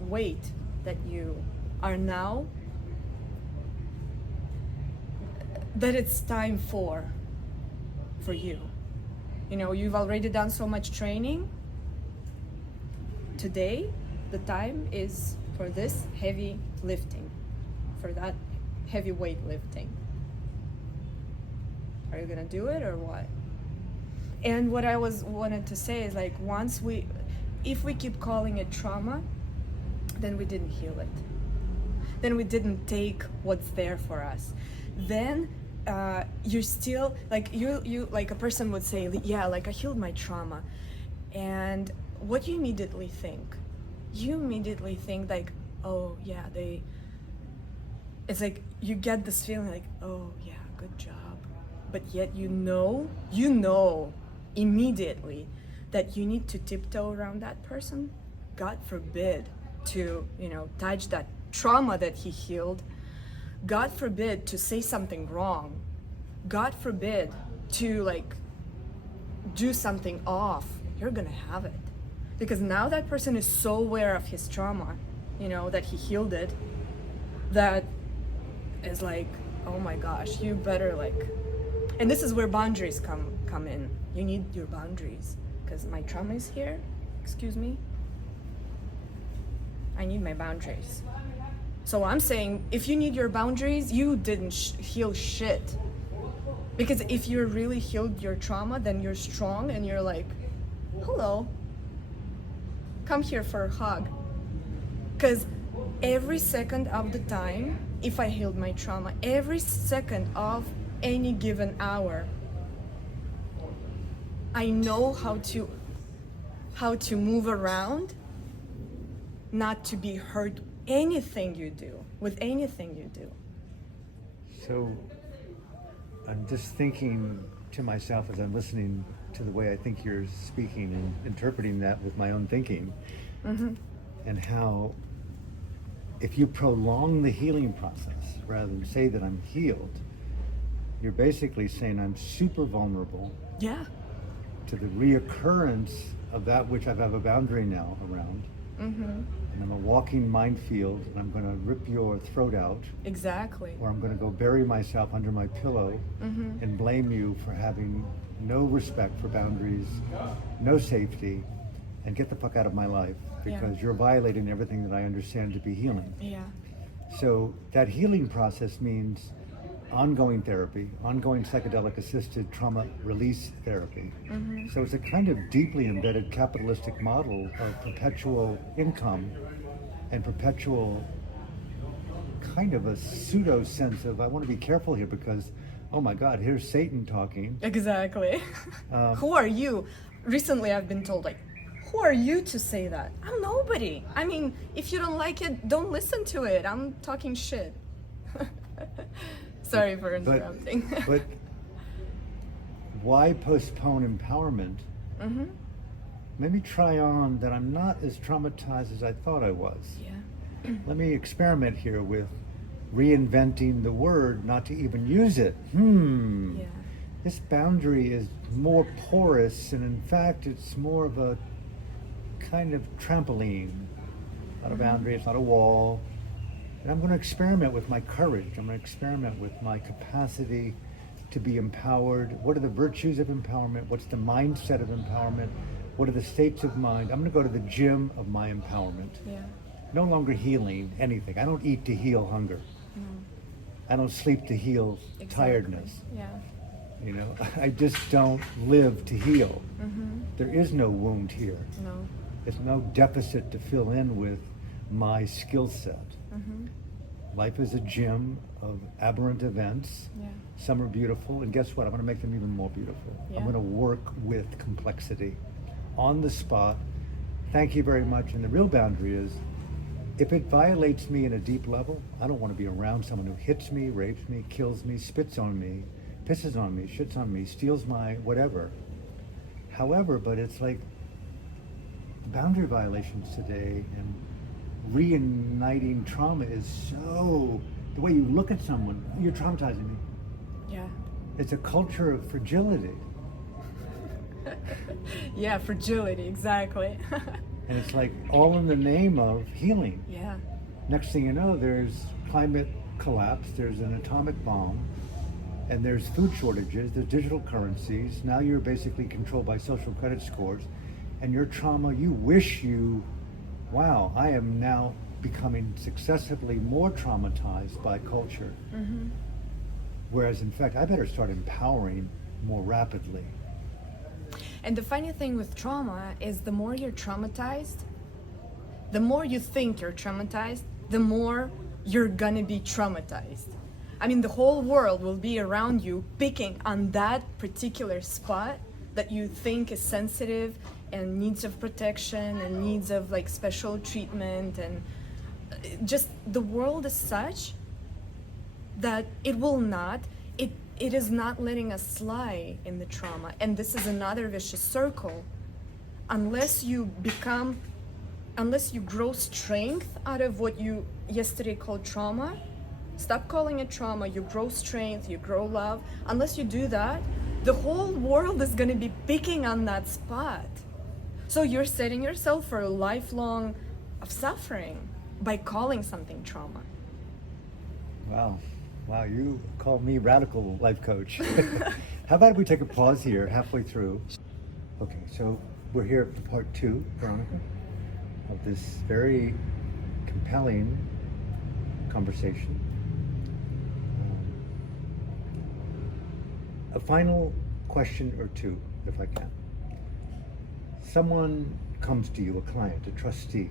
weight that you are now, that it's time for you. You've already done so much training. Today, the time is for this heavy lifting, for that heavy weight lifting. Are you gonna do it or what? And what I wanted to say is if we keep calling it trauma, then we didn't heal it. Then we didn't take what's there for us. Then you're still you a person would say, yeah, I healed my trauma. And what you immediately think? You immediately think oh yeah, it's like you get this feeling oh yeah, good job. But yet you know immediately that you need to tiptoe around that person. God forbid to, touch that trauma that he healed. God forbid to say something wrong. God forbid to do something off. You're gonna have it. Because now that person is so aware of his trauma, that he healed it, that is oh my gosh, you better and this is where boundaries come in. You need your boundaries. Because my trauma is here, excuse me. I need my boundaries. So I'm saying, if you need your boundaries, you didn't heal shit. Because if you really healed your trauma, then you're strong and you're hello, come here for a hug. Because every second of the time, if I healed my trauma, every second of any given hour, I know how to move around, not to be hurt with anything you do. So I'm just thinking to myself as I'm listening to the way I think you're speaking and interpreting that with my own thinking, and how if you prolong the healing process rather than say that I'm healed, you're basically saying I'm super vulnerable to the reoccurrence of that which I have a boundary now around. And I'm a walking minefield, and I'm going to rip your throat out. Exactly. Or I'm going to go bury myself under my pillow and blame you for having no respect for boundaries, no safety, and get the fuck out of my life because you're violating everything that I understand to be healing. Yeah. So that healing process means ongoing therapy, ongoing psychedelic-assisted trauma release therapy. So it's a kind of deeply embedded capitalistic model of perpetual income and perpetual kind of a pseudo sense of, I want to be careful here because, oh my God, here's Satan talking. Exactly. Who are you? Recently I've been told who are you to say that? I'm nobody. I mean, if you don't like it, don't listen to it. I'm talking shit. Sorry for interrupting. But why postpone empowerment? Mm-hmm. Let me try on that I'm not as traumatized as I thought I was. Yeah. Let me experiment here with reinventing the word, not to even use it. Yeah. This boundary is more porous, and in fact, it's more of a kind of trampoline. Not a boundary, it's not a wall. And I'm going to experiment with my courage. I'm going to experiment with my capacity to be empowered. What are the virtues of empowerment? What's the mindset of empowerment? What are the states of mind? I'm going to go to the gym of my empowerment. Yeah. No longer healing anything. I don't eat to heal hunger. No. I don't sleep to heal Exactly. tiredness. Yeah. You know, I just don't live to heal. Mm-hmm. There is no wound here. No. There's no deficit to fill in with my skill set. Mm-hmm. Life is a gym of aberrant events. Yeah. Some are beautiful, and guess what? I'm going to make them even more beautiful. Yeah. I'm going to work with complexity on the spot. Thank you very much. And the real boundary is, if it violates me in a deep level, I don't want to be around someone who hits me, rapes me, kills me, spits on me, pisses on me, shits on me, steals my whatever. However, but it's like boundary violations today and reigniting trauma is so, the way you look at someone, you're traumatizing me. Yeah. It's a culture of fragility. Yeah, fragility, exactly. And it's like all in the name of healing. Yeah. Next thing you know, there's climate collapse, there's an atomic bomb, and there's food shortages, there's digital currencies. Now you're basically controlled by social credit scores, and your trauma, you wish you, wow, I am now becoming successively more traumatized by culture. Mm-hmm. Whereas in fact, I better start empowering more rapidly. And the funny thing with trauma is the more you're traumatized, the more you think you're traumatized, the more you're gonna be traumatized. I mean, the whole world will be around you picking on that particular spot that you think is sensitive and needs of protection and needs of like special treatment, and just the world is such that it is not letting us slide in the trauma. And this is another vicious circle. Unless you grow strength out of what you yesterday called trauma, stop calling it trauma, you grow strength, you grow love. Unless you do that, the whole world is gonna be picking on that spot. So you're setting yourself for a lifelong of suffering by calling something trauma. Wow, you call me radical life coach. How about if we take a pause here halfway through? Okay, so we're here for part 2, Veronica, of this very compelling conversation. A final question or two, if I can. Someone comes to you, a client, a trustee,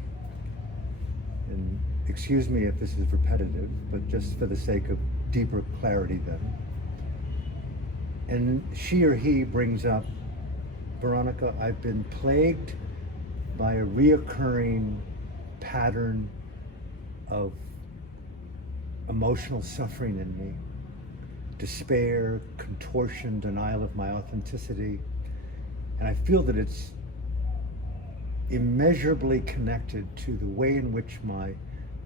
and excuse me if this is repetitive, but just for the sake of deeper clarity then. And she or he brings up, Veronica, I've been plagued by a reoccurring pattern of emotional suffering in me. Despair, contortion, denial of my authenticity. And I feel that it's immeasurably connected to the way in which my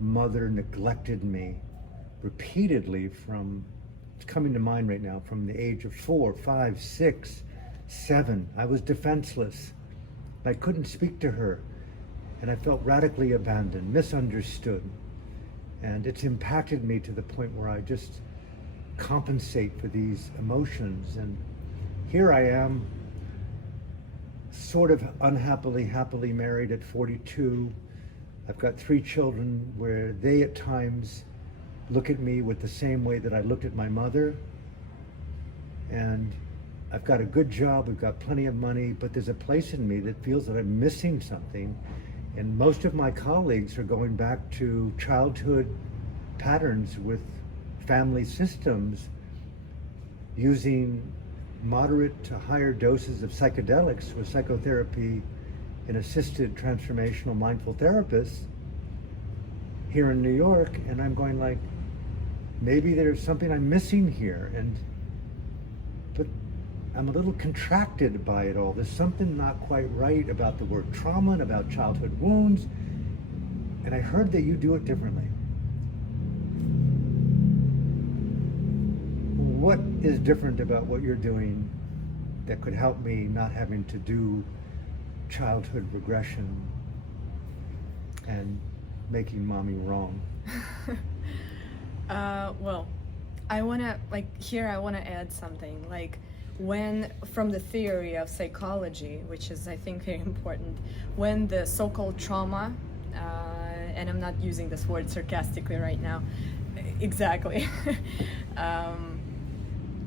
mother neglected me repeatedly from, it's coming to mind right now, from the age of 4, 5, 6, 7. I was defenseless. I couldn't speak to her, and I felt radically abandoned, misunderstood. And it's impacted me to the point where I just compensate for these emotions. And here I am, sort of unhappily, happily married at 42. I've got 3 children where they at times look at me with the same way that I looked at my mother. And I've got a good job, we've got plenty of money, but there's a place in me that feels that I'm missing something. And most of my colleagues are going back to childhood patterns with family systems, using moderate to higher doses of psychedelics with psychotherapy and assisted transformational mindful therapists here in New York. And I'm going like, maybe there's something I'm missing here, but I'm a little contracted by it all. There's something not quite right about the word trauma and about childhood wounds, and I heard that you do it differently. What is different about what you're doing that could help me not having to do childhood regression and making mommy wrong? Well, I wanna add something, like, when from the theory of psychology, which is, I think, very important, when the so-called trauma, and I'm not using this word sarcastically right now, exactly,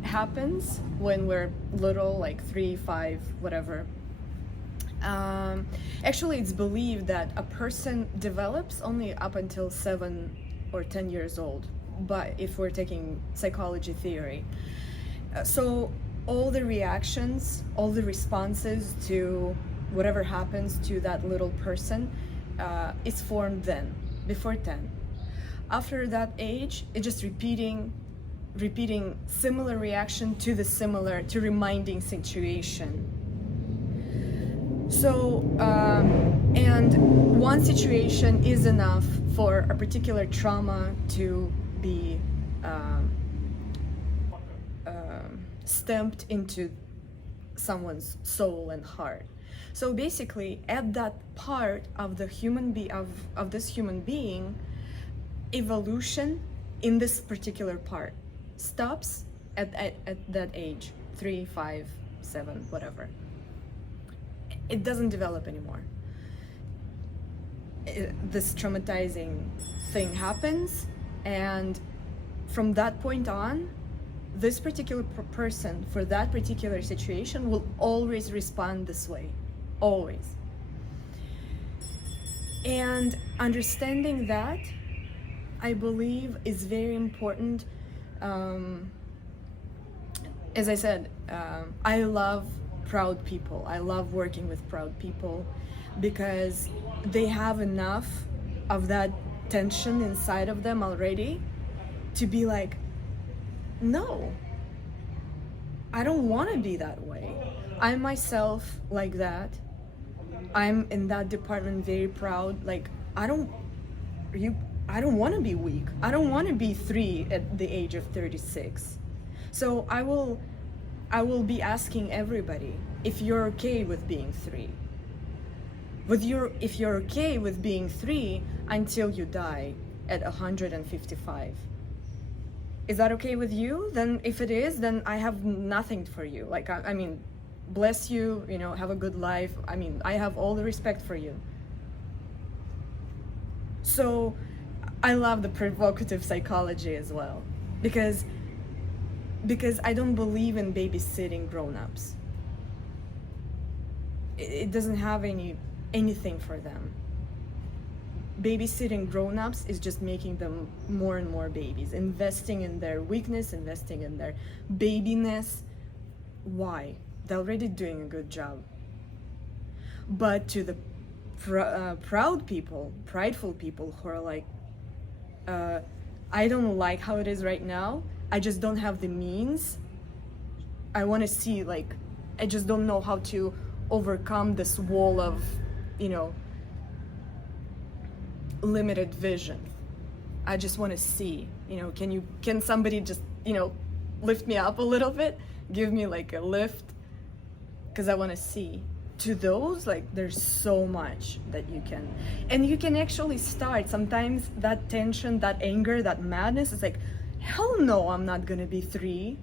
happens when we're little, like 3, 5, whatever. Actually, it's believed that a person develops only up until 7 or 10 years old, but if we're taking psychology theory. So all the reactions, all the responses to whatever happens to that little person is formed then, before 10. After that age, it's just repeating similar reaction to reminding situation. So, and one situation is enough for a particular trauma to be stamped into someone's soul and heart. So basically, at that part of the of this human being, evolution in this particular part stops at that age, 3, 5, 7, whatever. It doesn't develop anymore. This traumatizing thing happens, and from that point on, this particular person for that particular situation will always respond this way, always. And understanding that, I believe, is very important. As I said, I love proud people. I love working with proud people because they have enough of that tension inside of them already to be like, no, I don't want to be that way. I myself like that. I'm in that department very proud. Like, I don't want to be weak. I don't want to be 3 at the age of 36. So I will be asking everybody if you're okay with being 3. If you're okay with being 3 until you die at 155. Is that okay with you? Then if it is, then I have nothing for you. Like, I mean, bless you, have a good life. I mean, I have all the respect for you. So I love the provocative psychology as well, because I don't believe in babysitting grown-ups. It doesn't have anything for them. Babysitting grown-ups is just making them more and more babies, investing in their weakness, investing in their babiness. Why? They're already doing a good job. But to the proud people, prideful people who are like, I don't like how it is right now. I just don't have the means. I want to see, like, I just don't know how to overcome this wall of, limited vision. I just want to see, can somebody just, lift me up a little bit, give me like a lift, because I want to see. To those, like, there's so much that you can actually start. Sometimes that tension, that anger, that madness is like, hell no, I'm not gonna be 3.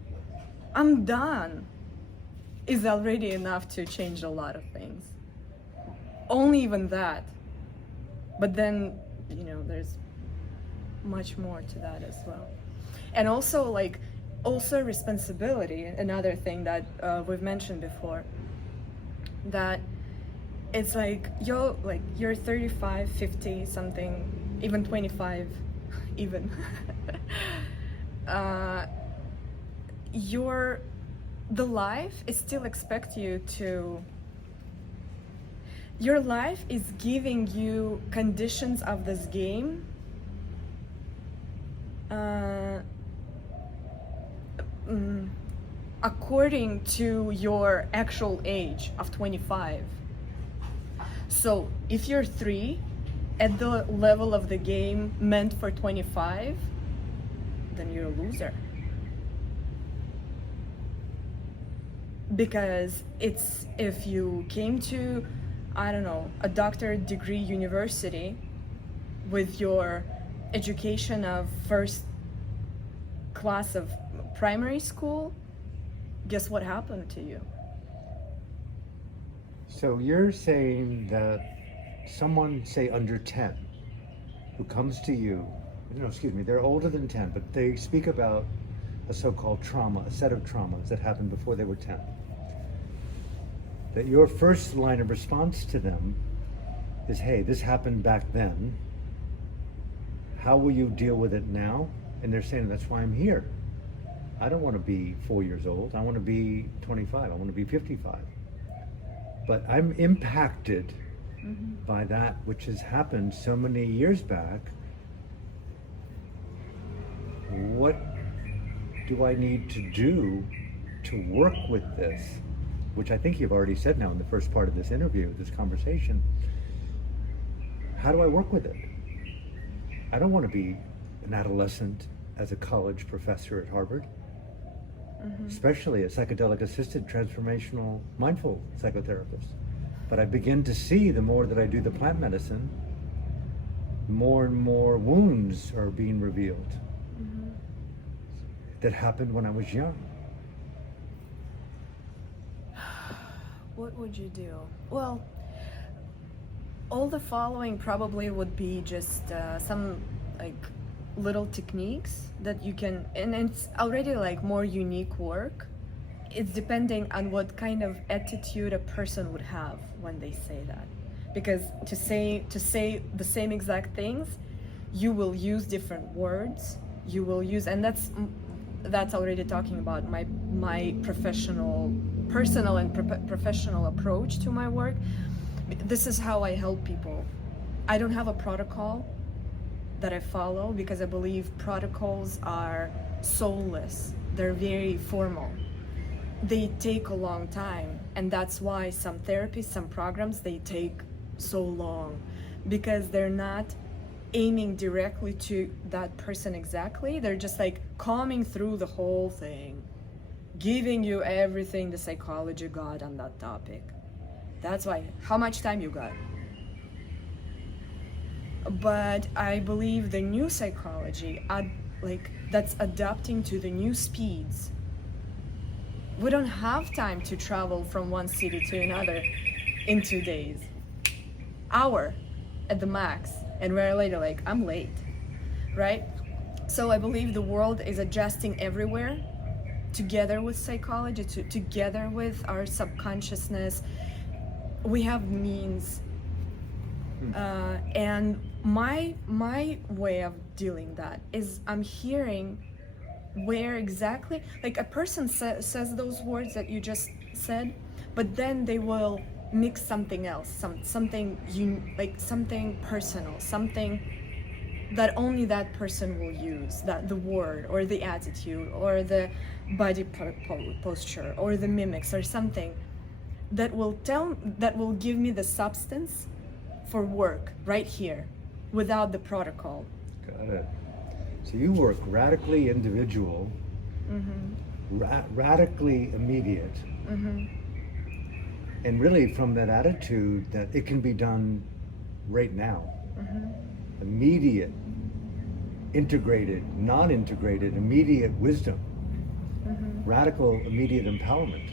I'm done. Is already enough to change a lot of things. Only even that. But then, there's much more to that as well. And also, responsibility, another thing that we've mentioned before, that it's like, you're 35, 50 something, even 25, even. The life is still expect you to, your life is giving you conditions of this game uh, according to your actual age of 25. So if you're 3 at the level of the game meant for 25, then you're a loser. Because it's, if you came to, I don't know, a doctorate degree university with your education of first class of primary school, guess what happened to you? So you're saying that someone, say under 10, who comes to you, no, excuse me, they're older than 10, but they speak about a so-called trauma, a set of traumas that happened before they were 10. That your first line of response to them is, hey, this happened back then. How will you deal with it now? And they're saying, that's why I'm here. I don't want to be 4 years old. I want to be 25. I want to be 55. But I'm impacted by that which has happened so many years back. What do I need to do to work with this? Which I think you've already said now in the first part of this interview, this conversation. How do I work with it? I don't want to be an adolescent as a college professor at Harvard, especially a psychedelic-assisted transformational mindful psychotherapist. But I begin to see, the more that I do the plant medicine, more and more wounds are being revealed that happened when I was young. What would you do? Well, all the following probably would be just some like little techniques that you can, and it's already like more unique work. It's depending on what kind of attitude a person would have when they say that. Because to say the same exact things, you will use different words. You will use, and that's already talking about my personal and professional approach to my work. This is how I help people. I don't have a protocol that I follow because I believe protocols are soulless. They're very formal. They take a long time, and that's why some therapies, some programs, they take so long, because they're not aiming directly to that person exactly. They're just like combing through the whole thing, giving you everything the psychology got on that topic. That's why, how much time you got? But I believe the new psychology, that's adapting to the new speeds. We don't have time to travel from one city to another in 2 days. Hour at the max, and we're later like, I'm late, right? So I believe the world is adjusting everywhere, together with psychology, together with our subconsciousness. We have means, and my way of dealing that is I'm hearing where exactly, like a person says those words that you just said, but then they will mix something else, something personal, something that only that person will use, that the word or the attitude or the body posture or the mimics or something that will give me the substance for work right here without the protocol. Got it. So you work radically individual, radically immediate, and really from that attitude that it can be done right now. Immediate, integrated, non-integrated, immediate wisdom, radical, immediate empowerment.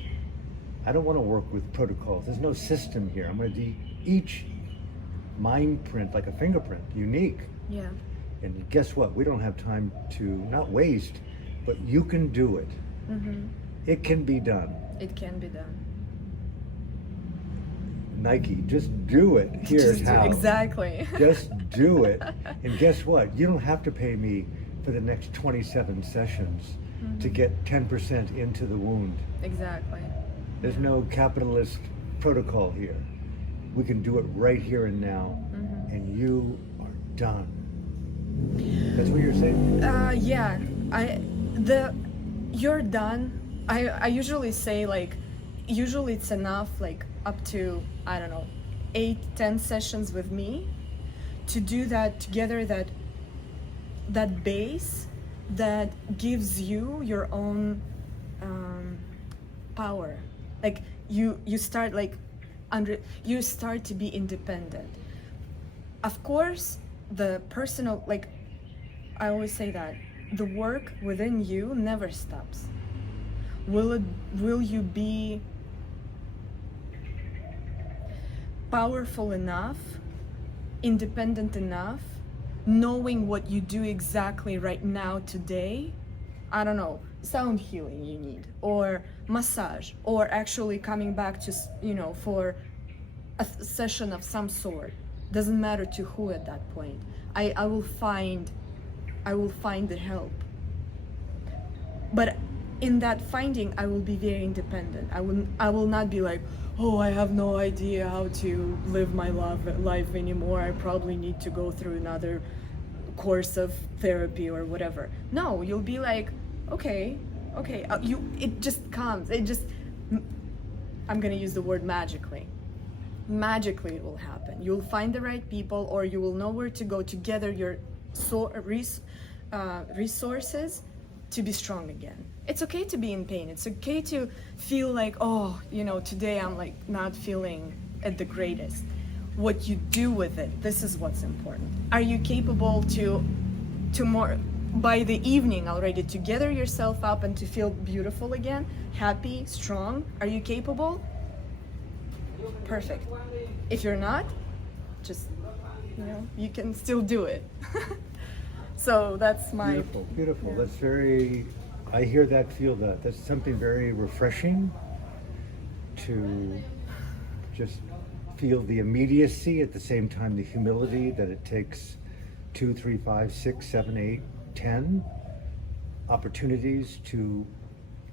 I don't want to work with protocols. There's no system here. I'm going to do each mind print like a fingerprint, unique. Yeah. And guess what? We don't have time to not waste, but you can do it. It can be done. It can be done. Nike, just do it. Here's how. Exactly. Just do it. And guess what? You don't have to pay me for the next 27 sessions to get 10% into the wound. Exactly. There's no capitalist protocol here. We can do it right here and now, and you are done. That's what you're saying? Yeah, you're done. I usually say like, usually it's enough like up to, I don't know, 8-10 sessions with me to do that together, that base that gives you your own power. Like you start like you start to be independent. Of course, the personal, like I always say that the work within you never stops. Will you be powerful enough, independent enough, knowing what you do exactly right now today? I don't know, sound healing you need, or massage, or actually coming back to, for a session of some sort. Doesn't matter to who at that point. I will find the help. But in that finding, I will be very independent. I will not be like, oh, I have no idea how to live my life anymore. I probably need to go through another course of therapy or whatever. No, you'll be like, okay, it just comes. I'm gonna use the word magically. Magically it will happen. You'll find the right people, or you will know where to go to gather your resources to be strong again. It's okay to be in pain. It's okay to feel like, oh, today I'm like not feeling at the greatest. What you do with it, this is what's important. Are you capable to more by the evening already to gather yourself up and to feel beautiful again, happy, strong? Are you capable? Perfect. If you're not, just you can still do it. So that's my beautiful. Yeah. That's very, I hear that, feel that. That's something very refreshing to just feel the immediacy, at the same time the humility that it takes 2, 3, 5, 6, 7, 8, 10 opportunities to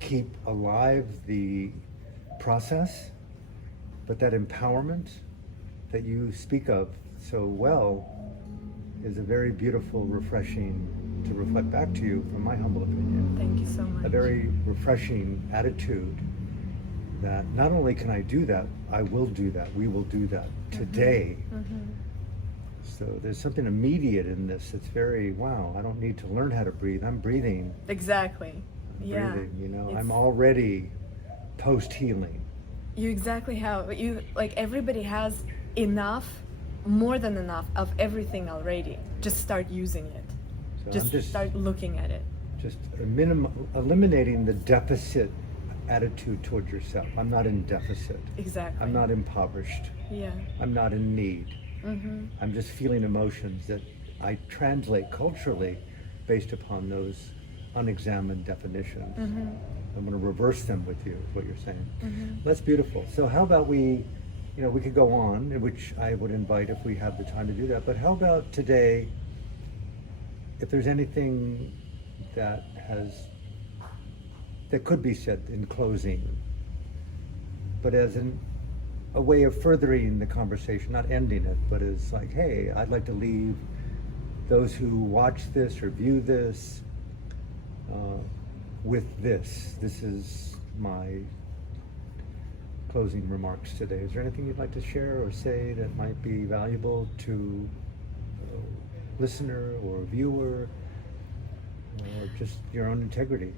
keep alive the process. But that empowerment that you speak of so well is a very beautiful, refreshing to reflect back to you, from my humble opinion. Thank you so much. A very refreshing attitude that not only can I do that, I will do that, we will do that today. Mm-hmm. So there's something immediate in this. It's very, wow, I don't need to learn how to breathe. I'm breathing. Exactly. Yeah. Breathing, I'm already post-healing. You exactly have. Everybody has enough, more than enough of everything already. Just start using it. So just start looking at it. Just eliminating the deficit attitude toward yourself. I'm not in deficit. Exactly. I'm not impoverished. Yeah. I'm not in need. Mm-hmm. I'm just feeling emotions that I translate culturally based upon those unexamined definitions. Mm-hmm. I'm going to reverse them with you, is what you're saying. Mm-hmm. That's beautiful. So how about we could go on, which I would invite if we have the time to do that, but how about today, if there's anything that could be said in closing, but as a way of furthering the conversation, not ending it, but as like, hey, I'd like to leave those who watch this or view this with this. This is my closing remarks today. Is there anything you'd like to share or say that might be valuable to a listener or a viewer, or just your own integrity?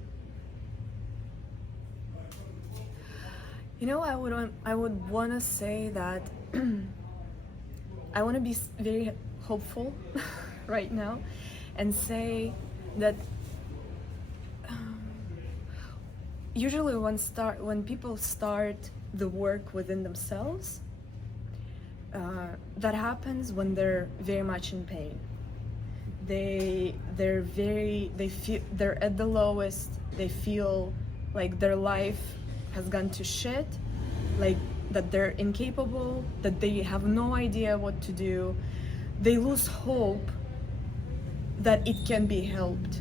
I would want to say that I want to be very hopeful right now and say that usually when people start the work within themselves, that happens when they're very much in pain. They're at the lowest. They feel like their life has gone to shit, like that they're incapable, that they have no idea what to do. They lose hope that it can be helped.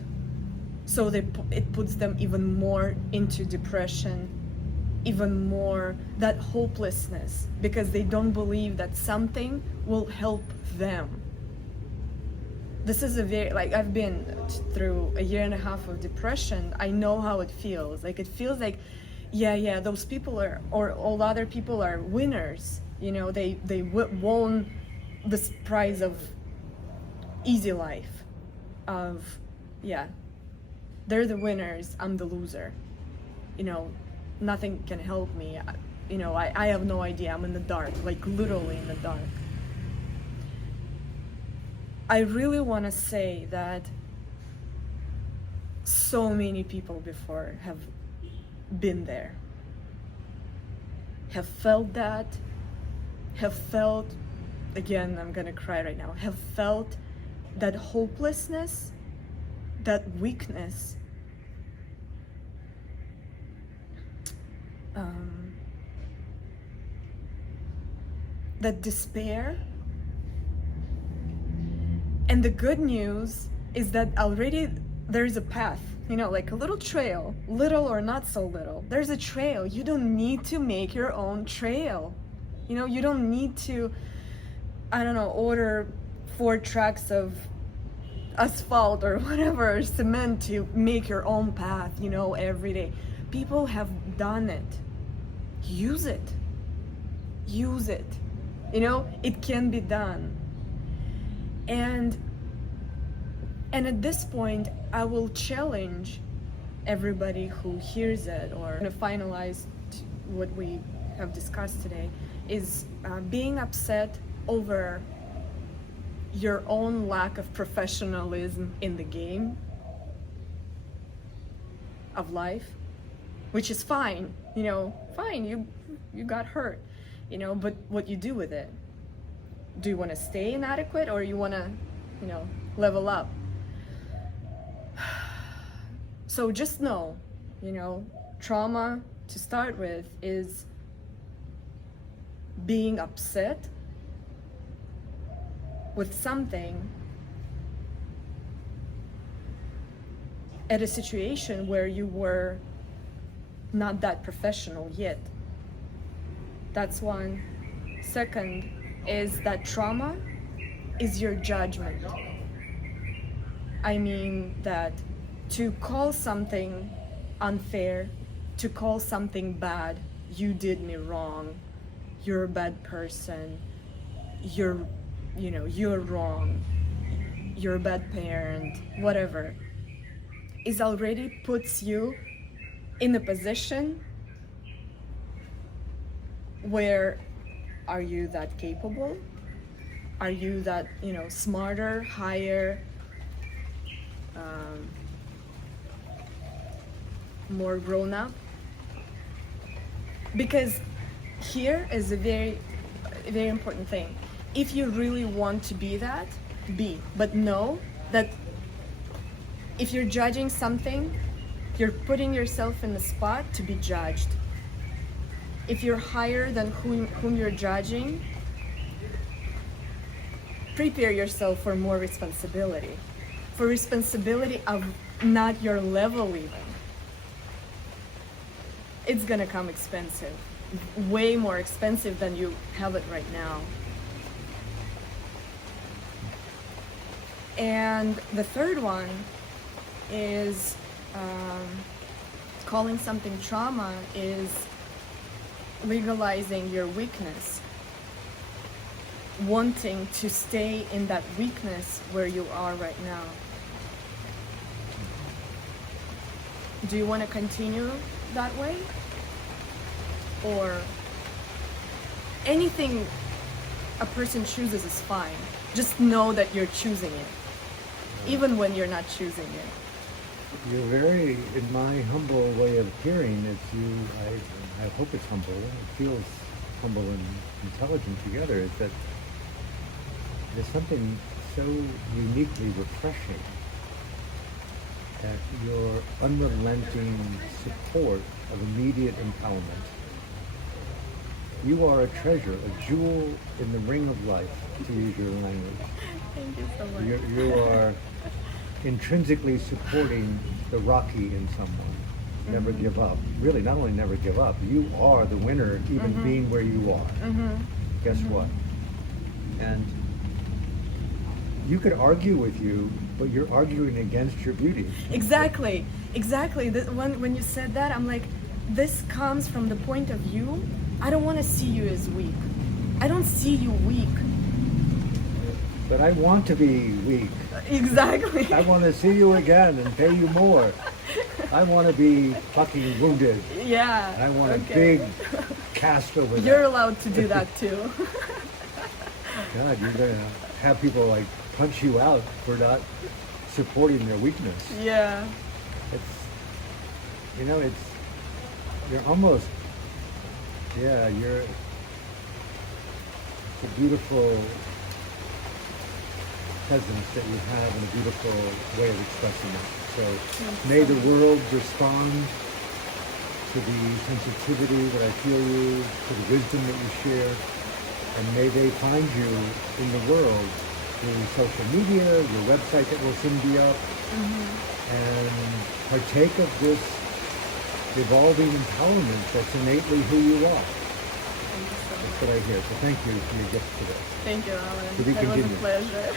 So it puts them even more into depression, even more that hopelessness, because they don't believe that something will help them. This is a very, like, I've been through a year and a half of depression. I know how it feels. Like, it feels like, yeah, those people are, or all other people are winners. You know, they won this prize of easy life. Of, yeah, they're the winners, I'm the loser. You know, nothing can help me. You know, I have no idea. I'm in the dark, like literally in the dark. I really want to say that so many people before have been there, have felt that, have felt, again, I'm gonna cry right now, have felt that hopelessness, that weakness, that despair. And the good news is that already there's a path, you know, like a little trail, little or not so little. There's a trail. You don't need to make your own trail. You know, you don't need to, I don't know, order 4 tracks of asphalt or whatever, cement to make your own path, you know, every day. People have done it. Use it. Use it. You know, it can be done. And at this point, I will challenge everybody who hears it, or to finalize what we have discussed today, is being upset over your own lack of professionalism in the game of life, which is fine, you know, fine, you got hurt, you know, but what you do with it. Do you want to stay inadequate, or you want to, you know, level up? So just know, you know, trauma to start with is being upset with something at a situation where you were not that professional yet. That's one. Second is that trauma is your judgment. I mean that to call something unfair, to call something bad, you did me wrong, you're a bad person, you're wrong, you're a bad parent, whatever, is already puts you in a position where, are you that capable? Are you that, you know, smarter, higher, more grown up? Because here is a very, very important thing. If you really want to be that, be. But know that if you're judging something, you're putting yourself in the spot to be judged. If you're higher than whom you're judging, prepare yourself for more responsibility. For responsibility of not your level even. It's gonna come expensive. Way more expensive than you have it right now. And the third one is calling something trauma is legalizing your weakness, wanting to stay in that weakness where you are right now. Do you want to continue that way? Or anything a person chooses is fine. Just know that you're choosing it, even when you're not choosing it. You're very, in my humble way of hearing, I hope it's humble, it feels humble and intelligent together, is that there's something so uniquely refreshing that your unrelenting support of immediate empowerment. You are a treasure, a jewel in the ring of life, to use your language. Thank you so much. You are intrinsically supporting the Rocky in someone. Never give up. Really, not only never give up, you are the winner, even being where you are. Guess what? And you could argue with you, but you're arguing against your beauty. Exactly, exactly. When you said that, I'm like, this comes from the point of view, I don't want to see you as weak. I don't see you weak. But I want to be weak. Exactly. I want to see you again and pay you more. I want to be fucking wounded. Yeah. I want okay. a big cast over You're that. allowed to do that too. God, you're gonna have people like punch you out for not supporting their weakness. Yeah. You're almost, you're a beautiful presence that you have and a beautiful way of expressing it. So may the world respond to the sensitivity that I feel you, to the wisdom that you share, and may they find you in the world through social media, your website that will soon be up, and partake of this evolving empowerment that's innately who you are. That's what I hear. So thank you for your gift today. Thank you, Alan. To be It was a continued. pleasure.